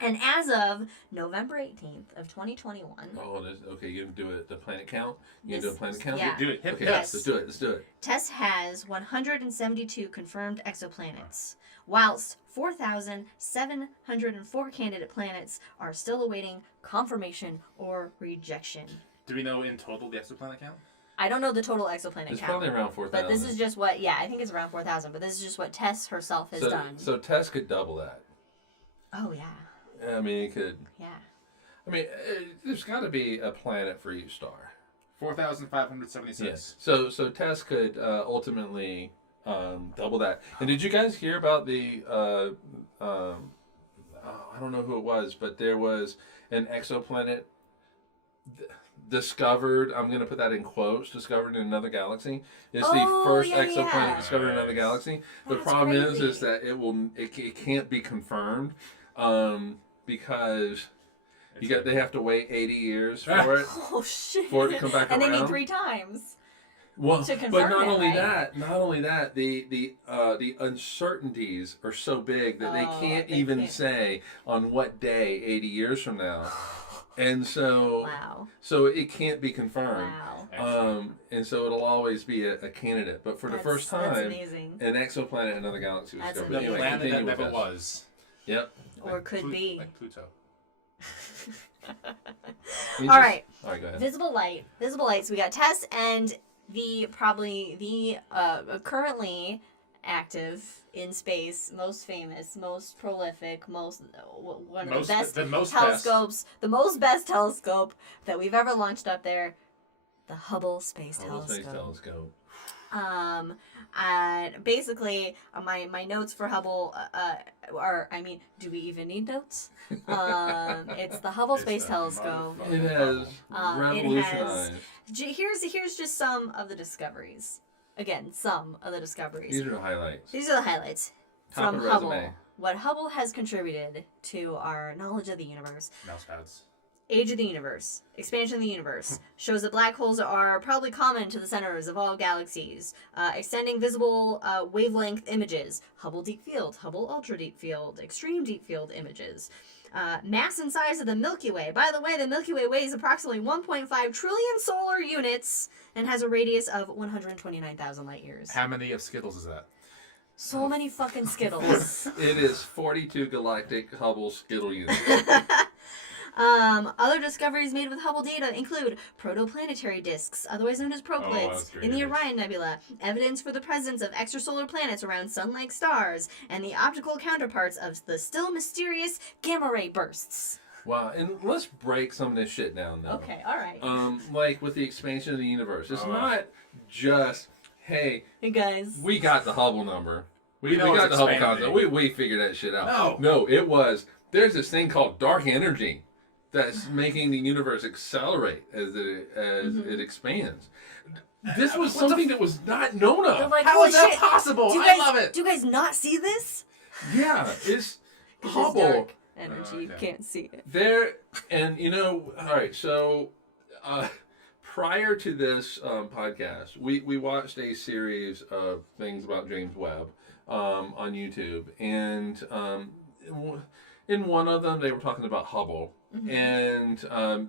and as of November 18th of 2021, Oh, okay, you can do it. The planet count? You can do a This- planet count? yeah. Do it. Hip, Okay, hip. Yes. let's do it. Let's do it. Tess has 172 confirmed exoplanets, whilst 4,704 candidate planets are still awaiting confirmation or rejection. Do we know in total the exoplanet count? I don't know the total exoplanet It's count. probably around 4,000. But this is just what, I think it's around 4,000, but this is just what Tess herself has done. So Tess could double that. Oh, yeah. I mean, it could. Yeah. I mean, there's got to be a planet for each star. 4,576. Yes. So Tess could ultimately double that. And did you guys hear about the? I don't know who it was, but there was an exoplanet discovered. I'm going to put that in quotes. Discovered in another galaxy. It's the first exoplanet discovered in another galaxy. The That's problem crazy. is that it can't be confirmed because they have to wait 80 years for it. Oh, shit. For it to come back and they need around? 3 times. Well, to confirm but not it, only right? not only that, the uncertainties are so big that they can't even say on what day 80 years from now, and so Wow. so it can't be confirmed. Wow. And so it'll always be a candidate. But for the first That's time, amazing. an exoplanet in another galaxy was That's discovered. The amazing. planet that continue with never this. was. Yep. Or could be. Like Pluto. We All right. All right, go ahead. Visible light. Visible light. So we got Tess and probably the currently active in space, most famous, most prolific, one of the best telescopes, the most best telescope that we've ever launched up there, the Hubble Space Telescope. Basically, my notes for Hubble are, do we even need notes? It's the Hubble Space Telescope. It has revolutionized. Here's just some of the discoveries. Again, some of the discoveries. These are the highlights. These are the highlights Top from of the Hubble. resume. What Hubble has contributed to our knowledge of the universe. Mouse pads. Age of the universe, expansion of the universe, shows that black holes are probably common to the centers of all galaxies, extending visible wavelength images, Hubble Deep Field, Hubble Ultra Deep Field, Extreme Deep Field images, mass and size of the Milky Way. By the way, the Milky Way weighs approximately 1.5 trillion solar units and has a radius of 129,000 light years. How many of Skittles is that? So many fucking Skittles. It is 42 galactic Hubble Skittle units. Other discoveries made with Hubble data include protoplanetary disks, otherwise known as proplates, in the Orion Nebula, evidence for the presence of extrasolar planets around sun-like stars, and the optical counterparts of the still mysterious gamma-ray bursts. Wow, and let's break some of this shit down, though. Okay, all right. Like with the expansion of the universe, it's not just, hey guys, we got the Hubble number. We know got it's the Hubble expanding. concept. We figured that shit out. No, it was, there's this thing called dark energy that's making the universe accelerate as it expands. This was something that was not known of. like, How is that possible? I love it. Do you guys not see this? Yeah, it's Hubble. It's dark energy, you can't see it. There, and all right, so prior to this podcast, we watched a series of things about James Webb on YouTube, and in one of them they were talking about Hubble, and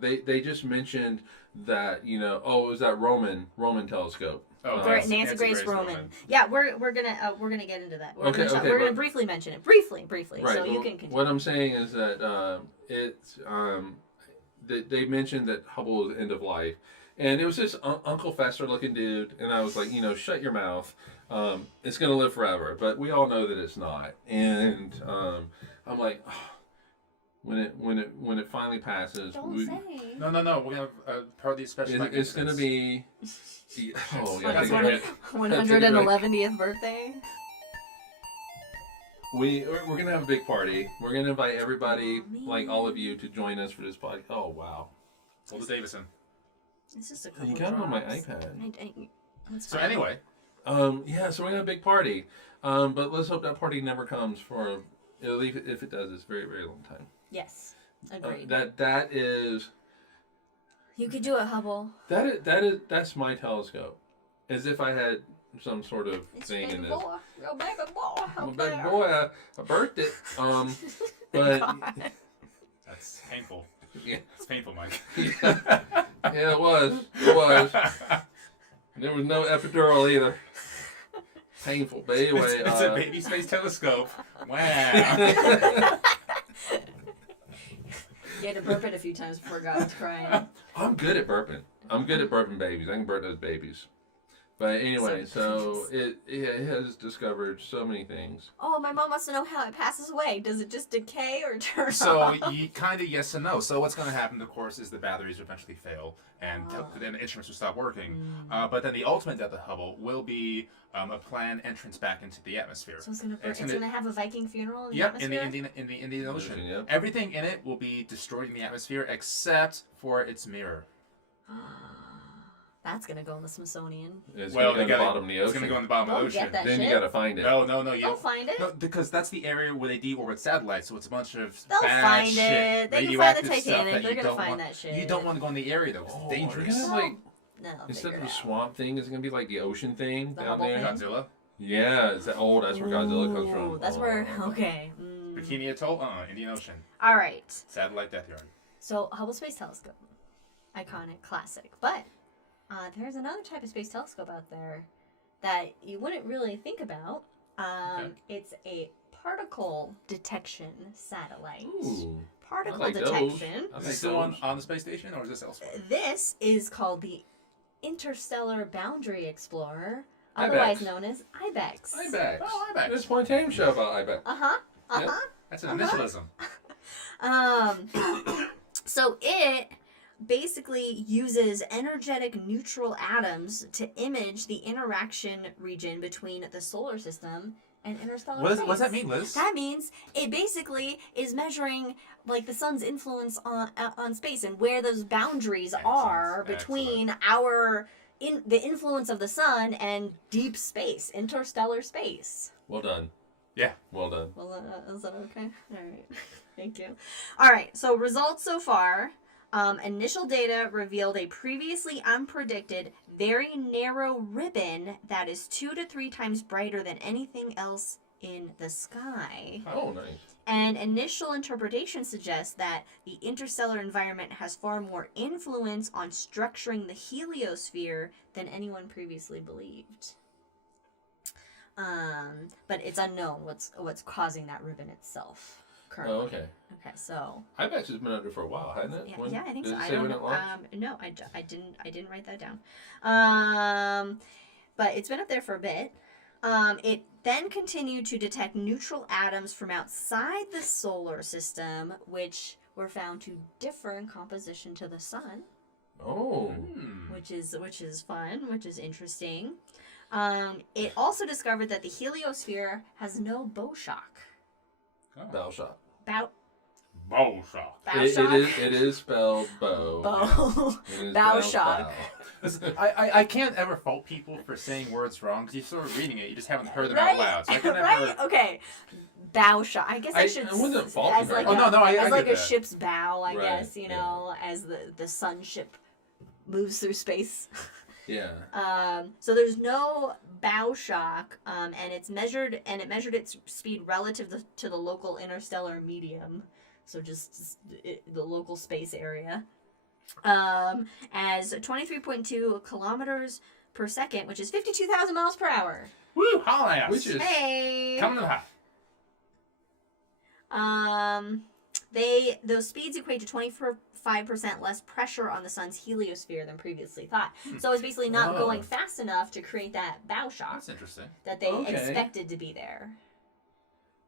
they just mentioned that it was that Roman telescope. Nancy Grace Roman. Yeah, we're gonna get into that. We're gonna briefly mention it. Briefly. Right, So you can continue. What I'm saying is that they mentioned that Hubble is end of life, and it was this Uncle Fester looking dude, and I was like, shut your mouth. It's gonna live forever, but we all know that it's not. And I'm like, when it finally passes, Don't say. No. We're gonna have part of the special. It's gonna be. Oh yeah, That's I think 111th birthday. we're gonna have a big party. We're gonna invite everybody, like all of you, to join us for this podcast. Oh wow. Walter Davison. It's just a couple You got it on my drops. iPad. So anyway. Yeah, so we're gonna have a big party. But let's hope that party never comes for. If it does, it's a very, very long time. Yes, agreed. That is. You could do it, Hubble. That's my telescope. As if I had some sort of thing in it. Your baby boy. I'm a big boy. I birthed it. But That's painful. yeah, It's painful, Mike. yeah, it was. There was no epidural either. Painful, but anyway. It's a baby space telescope. Wow. You had to burp it a few times before God was crying. I'm good at burping. I'm good at burping babies. I can burp those babies. But anyway, so it has discovered so many things. Oh, my mom wants to know how it passes away. Does it just decay or turn So off? kind of yes and no. So what's going to happen, of course, is the batteries eventually fail, and then the instruments will stop working. But then the ultimate death of Hubble will be a planned entrance back into the atmosphere. So it's gonna have a Viking funeral in the Yep, atmosphere? in the Indian Ocean. Yep. Everything in it will be destroyed in the atmosphere except for its mirror. That's gonna go in the Smithsonian. It's going to go in the bottom of the It's going to ocean. go in the bottom of the Don't ocean. get that Then shit. you got to find it. No. They'll find it. No, because that's the area where they deorbit satellites, so it's a bunch of They'll bad find shit, it. They can find the radioactive stuff Titanic. that They're you gonna don't find want. that shit. You don't want to go in the area though. 'Cause it's dangerous. We're gonna have, like Instead of the swamp thing, is it gonna be like the ocean thing The down Hubble there? thing? Godzilla. Yeah, is that old? That's where Godzilla comes from. That's where. Okay. Bikini Atoll. Indian Ocean. All right. Satellite Death Yard. So Hubble Space Telescope, iconic, classic. But there's another type of space telescope out there that you wouldn't really think about. Okay. It's a particle detection satellite. Ooh, Particle I like detection. those. Is this still on the space station, or is this elsewhere? This is called the Interstellar Boundary Explorer, IBEX. otherwise known as IBEX. IBEX. Oh, IBEX. There's a planetarium show about IBEX. That's an initialism. So it basically uses energetic neutral atoms to image the interaction region between the solar system and interstellar space. What does that mean, Liz? That means it basically is measuring like the sun's influence on space and where those boundaries are between the influence of the sun and deep space, interstellar space. Well done. Yeah. Well done. Well, is that okay? All right. Thank you. All right. So results so far. Initial data revealed a previously unpredicted, very narrow ribbon that is 2 to 3 times brighter than anything else in the sky. Oh, nice. And initial interpretation suggests that the interstellar environment has far more influence on structuring the heliosphere than anyone previously believed. But it's unknown what's causing that ribbon itself currently. Oh, okay. Okay, so. IBEX has been under for a while, hasn't it? Yeah, I think did so. It I say don't when know. it launched? No, I didn't write that down. But it's been up there for a bit. It then continued to detect neutral atoms from outside the solar system, which were found to differ in composition to the sun. Oh. Which is fun, which is interesting. It also discovered that the heliosphere has no bow shock. Bow shock. Bow shock. It is spelled bow. Bow. It is Bow spelled shock. bow. Listen, I can't ever fault people for saying words wrong because you sort of reading it, you just haven't heard them out loud. So I can never. Right? Okay. Bow shock. I guess I should. I wasn't faulting as her. like Oh, a, no, I as like get a that. ship's bow, I Right, guess, as the sun ship moves through space. Yeah. So there's no bow shock, and it measured its speed relative to the local interstellar medium, so just the local space area, as 23.2 kilometers per second, which is 52,000 miles per hour. Woo! Holla at us. Which is Coming to the high. Those speeds equate to 25% less pressure on the sun's heliosphere than previously thought. So it's basically not going fast enough to create that bow shock That's interesting. that they expected to be there.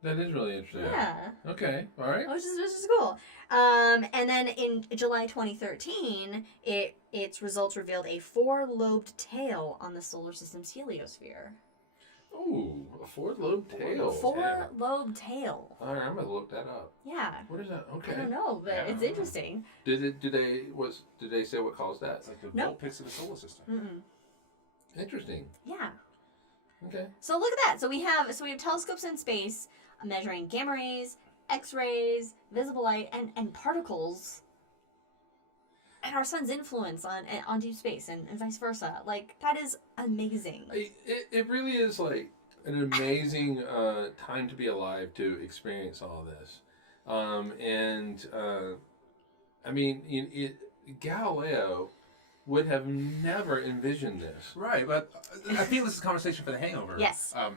That is really interesting. Yeah. Okay. All right. Which is cool. And then in July 2013, its results revealed a 4-lobed tail on the solar system's heliosphere. Ooh, a 4-lobed tail. 4-lobed tail. All right, I'm gonna look that up. Yeah. What is that? Okay. I don't know, but it's interesting. Did they say what caused that? It's like the No. Volpix of the solar system. Interesting. Yeah. Okay. So look at that. So we have telescopes in space measuring gamma rays, X-rays, visible light, and particles, and our sun's influence on deep space and vice versa. Like, that is amazing. It really is like an amazing time to be alive to experience all this. I mean, Galileo would have never envisioned this. Right, but I think this is a conversation for the hangover. Yes. Are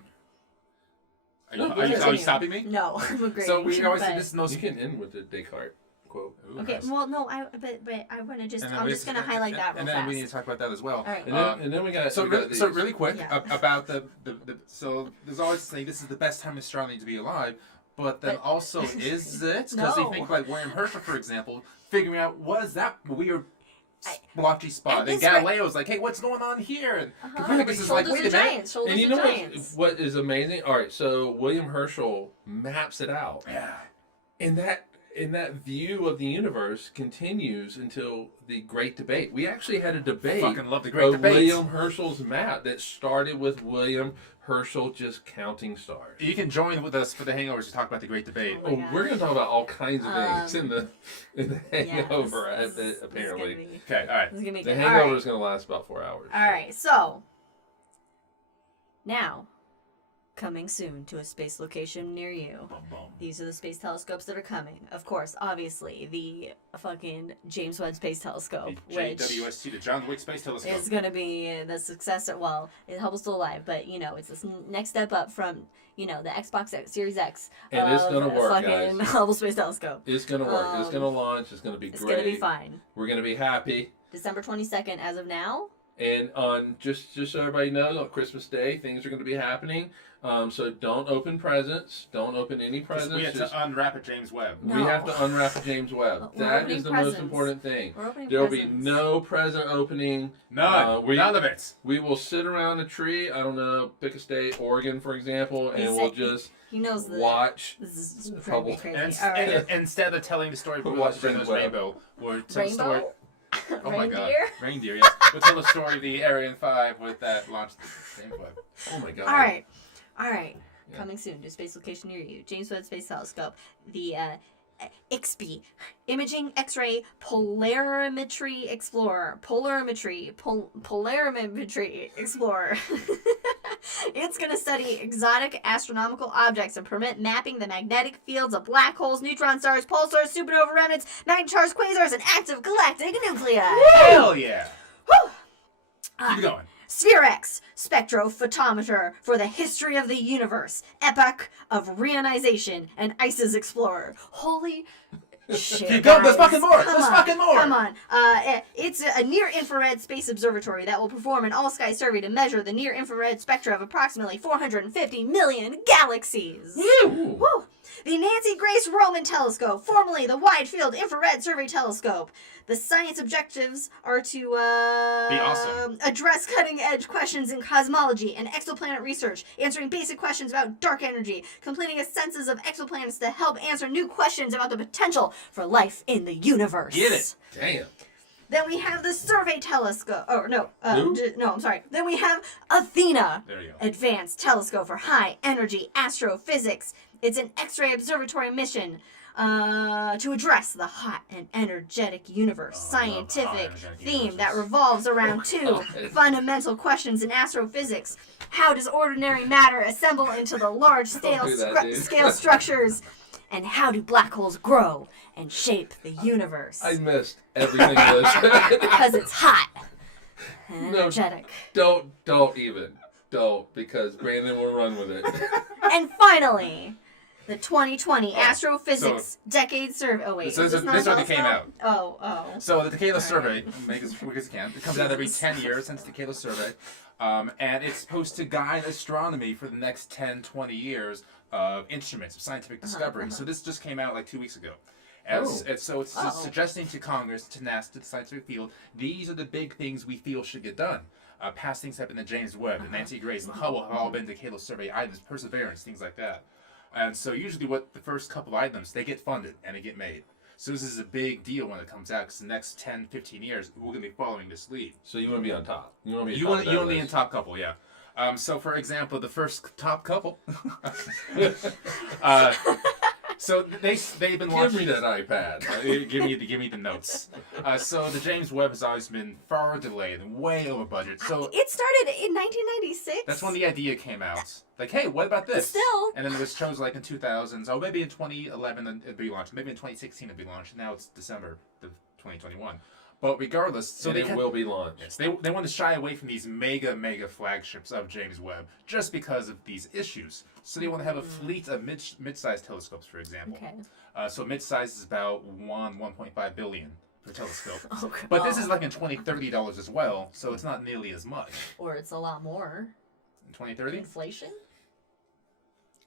No, you, go are you, ahead. are you stopping me? No, I'm agreeing. So we always say but- this is no. You can end with the Descartes quote. Ooh, Okay, nice. well, no, but I want to just, And then I'm we just going to highlight that real and then fast. we need to talk about that as well. All right. And then we got So really quick Yeah. about the so there's always saying this is the best time astronomy to be alive, but then But- also is it? Because you No. think like William Herschel, for example, figuring out what is that weird splotchy spot, and and this Galileo's like, hey, what's going on here? And Copernicus is like, Shoulders wait a of minute. giants, shoulders And you of know giants. what is amazing? All right, so William Herschel maps it out, Yeah. and that And that view of the universe continues until the Great Debate. We actually had a debate Fucking love the Great of Debate. William Herschel's map that started with William Herschel just counting stars. You can join with us for the hangovers to talk about the Great Debate. Oh my We're going to talk about all kinds of things in the yeah, hangover, this apparently. Okay, all right. This is gonna be The good. hangover All is going to last about 4 hours. right, so now coming soon to a space location near you. Bum, bum. These are the space telescopes that are coming. Of course, obviously, the fucking James Webb Space Telescope, The which JWST, the John Wick Space Telescope. is going to be the successor. Well, Hubble's still alive, but, you know, it's this next step up from, you know, the Xbox X, Series X. And it's going to work, fucking guys. Hubble Space Telescope. It's going to work. It's going to launch. It's going to be It's great. going to be fine. We're going to be happy. December 22nd, as of now. And on just so everybody knows, on Christmas Day, things are going to be happening. So don't open presents. Don't open any presents. We have to unwrap a James Webb. No. We have to unwrap a James Webb. We're That opening is the presents. most important thing. We're opening There will presents. be no present opening. None. None of it. We will sit around a tree. I don't know, pick a state, Oregon, for example, and He we'll said- just He knows that watch. this is Hubble. crazy. And, All right. and instead of telling the story of Watch James James Webb. Rainbow, we're telling the story. Rainbow? Oh my god. Reindeer? Reindeer, yes. We'll tell the story of the Ariane 5 with that launched James Webb. Oh my God. All right. Yeah. Coming soon to a space location near you. James Webb Space Telescope. The IXP, Imaging X-ray Polarimetry Explorer. Polarimetry Explorer. It's going to study exotic astronomical objects and permit mapping the magnetic fields of black holes, neutron stars, pulsars, supernova remnants, magnetars, quasars, and active galactic nuclei. Hell yeah! Whew. Keep going. Spherex, spectrophotometer for the history of the universe, epoch of reionization, and ICE's explorer. Holy shit! Keep going. There's guys. fucking more. Come There's on. fucking more. Come on. It's a near-infrared space observatory that will perform an all-sky survey to measure the near-infrared spectra of approximately 450 million galaxies. Woo! Woo! The Nancy Grace Roman Telescope, formerly the Wide Field Infrared Survey Telescope. The science objectives are to Be awesome. address cutting-edge questions in cosmology and exoplanet research, answering basic questions about dark energy, completing a census of exoplanets to help answer new questions about the potential for life in the universe. Get it. Damn. Then we have the Survey Telescope. Oh, no. Who? No, I'm sorry. Then we have Athena, There you go. Advanced Telescope for High-Energy Astrophysics. It's an X-ray observatory mission to address the hot and energetic universe Oh, I love the hot scientific energetic theme universe. that revolves around two God. fundamental questions in astrophysics. How does ordinary matter assemble into the large-scale Don't do that, dude. scale structures? And how do black holes grow and shape the universe? I missed everything of this. Because it's hot and No. energetic. Don't even. Don't, because Brandon will run with it. And finally, the 2020 Astrophysics Decade Survey. Oh, wait. So is this not already came telescope? out. Oh. So the Cato Survey, make as quick as you can. It comes out every 10 years since the Cato Survey. And it's supposed to guide astronomy for the next 10, 20 years of instruments, of scientific discovery. So this just came out like 2 weeks ago. So it's suggesting to Congress, to NASA, to the scientific field, these are the big things we feel should get done. Past things have been the James Webb, the Nancy Grace, the Hubble have all been the Cato Survey items, Perseverance, things like that. And so usually what the first couple items, they get funded and they get made. So this is a big deal when it comes out, because the next 10, 15 years, we're going to be following this lead. So you want to be on top. You want to be You want to be in top couple, yeah. So for example, the first top couple. So they've been Give watching. me that iPad. Give me the notes. So the James Webb has always been far delayed and way over budget. So It started in 1996. that's when the idea came out. Like, hey, what about this? Still. And then it was chosen like in 2000s. Oh, maybe in 2011 it'd be launched. Maybe in 2016 it'd be launched. Now it's December of 2021. But regardless, so And it will be launched. Yes, they want to shy away from these mega flagships of James Webb just because of these issues. So they want to have a fleet of mid-sized telescopes, for example. Okay. So mid-size is about 1.5 billion per telescope. Oh, But this is like in $20-30 as well, so it's not nearly as much. Or it's a lot more. In 2030? Inflation?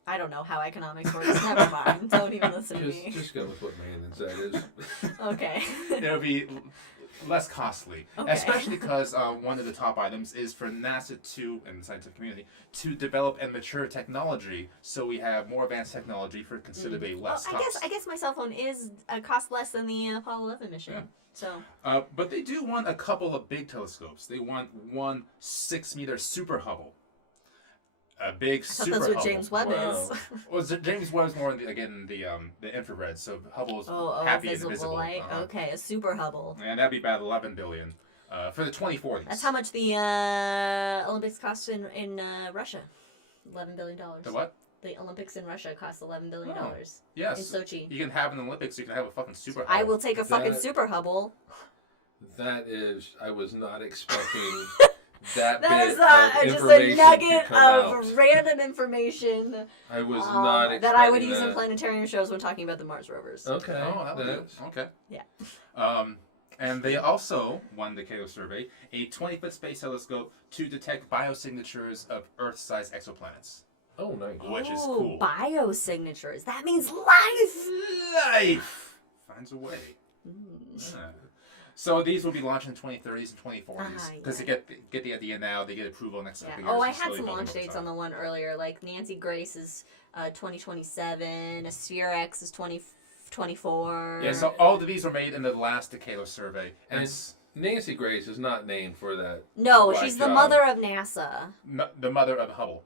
I don't know how economics works. Never mind. Don't even listen to me. Just go with what Brandon said. Okay. It'll be less costly. Okay. Especially because one of the top items is for NASA and the scientific community to develop and mature technology, so we have more advanced technology for considerably less cost. I guess my cell phone is cost less than the Apollo 11 mission. Yeah. So. But they do want a couple of big telescopes. They want one 6-meter super Hubble. A big super Hubble. That's what James Webb is. Well, James Webb's more in the infrared, so Hubble's happy and visible light. Okay, a super Hubble. And that'd be about 11 billion for the 2040s. That's how much the Olympics cost in Russia. $11 billion. The what? The Olympics in Russia cost $11 billion. Yes. In Sochi. You can have an Olympics, you can have a fucking super Hubble. I will take a fucking super Hubble. That is, I was not expecting that is bit of just a information nugget to come of out. random information I was not expecting that I would use in planetarium shows when talking about the Mars rovers. Okay. Oh, that was okay. Yeah. And they also won the Cato Survey, a 20-foot space telescope to detect biosignatures of Earth-sized exoplanets. Oh, nice. Which is cool. Biosignatures. That means life! Life finds a way. Yeah. So these will be launched in the 2030s and 2040s. Because they get the idea now, they get approval next couple years. Oh, I had some launch dates on the one earlier. Like Nancy Grace is 2027, Sphere-X is 2024. Yeah, so all of these were made in the last Cato Survey. And Nancy Grace is not named for that. No, she's the mother of NASA. The mother of Hubble.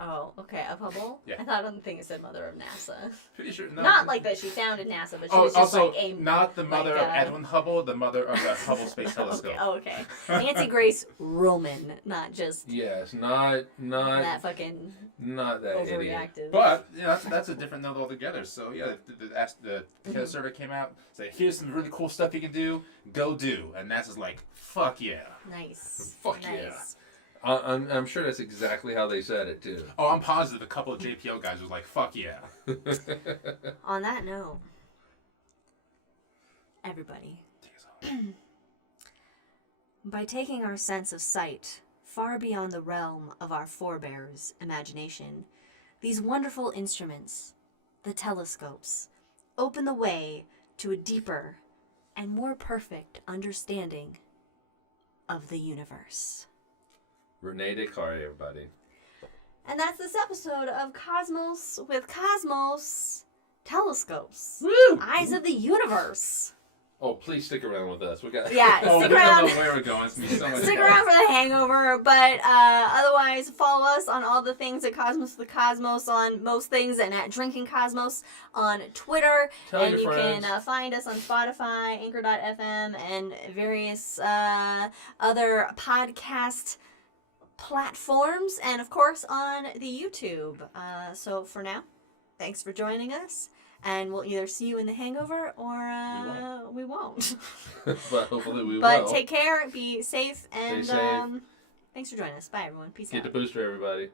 Oh, okay, of Hubble? Yeah. I thought on the thing it said mother of NASA. Pretty sure. No. Not like that she founded NASA, but she was just also, like a... not the mother of Edwin Hubble, the mother of the Hubble Space Telescope. Okay. Nancy Grace Roman, not just... Yes, not that fucking... Not that overreactive. idiot. But, that's a different note altogether. So, yeah, the Cato Survey came out, said, here's some really cool stuff you can do, go do. And NASA's like, fuck yeah. Nice. Fuck yeah. I'm sure that's exactly how they said it, too. Oh, I'm positive a couple of JPL guys was like, fuck yeah. On that note, everybody, by taking our sense of sight far beyond the realm of our forebears' imagination, these wonderful instruments, the telescopes, open the way to a deeper and more perfect understanding of the universe. Rene Descartes, everybody. And that's this episode of Cosmos with Cosmos Telescopes. Woo! Eyes of the Universe. Oh, please stick around with us. We got. Yeah, stick I around. don't know where we're going. It's gonna be so much Stick fun. around for the hangover, but otherwise follow us on all the things at Cosmos with Cosmos on most things and at Drinking Cosmos on Twitter. Tell and your you friends. can find us on Spotify, Anchor.fm, and various other podcast platforms, and of course on the YouTube. So for now, thanks for joining us. And we'll either see you in the hangover or we won't. But hopefully we will. But take care, be safe, and Stay safe. thanks for joining us. Bye, everyone. Peace out. Get the booster, everybody.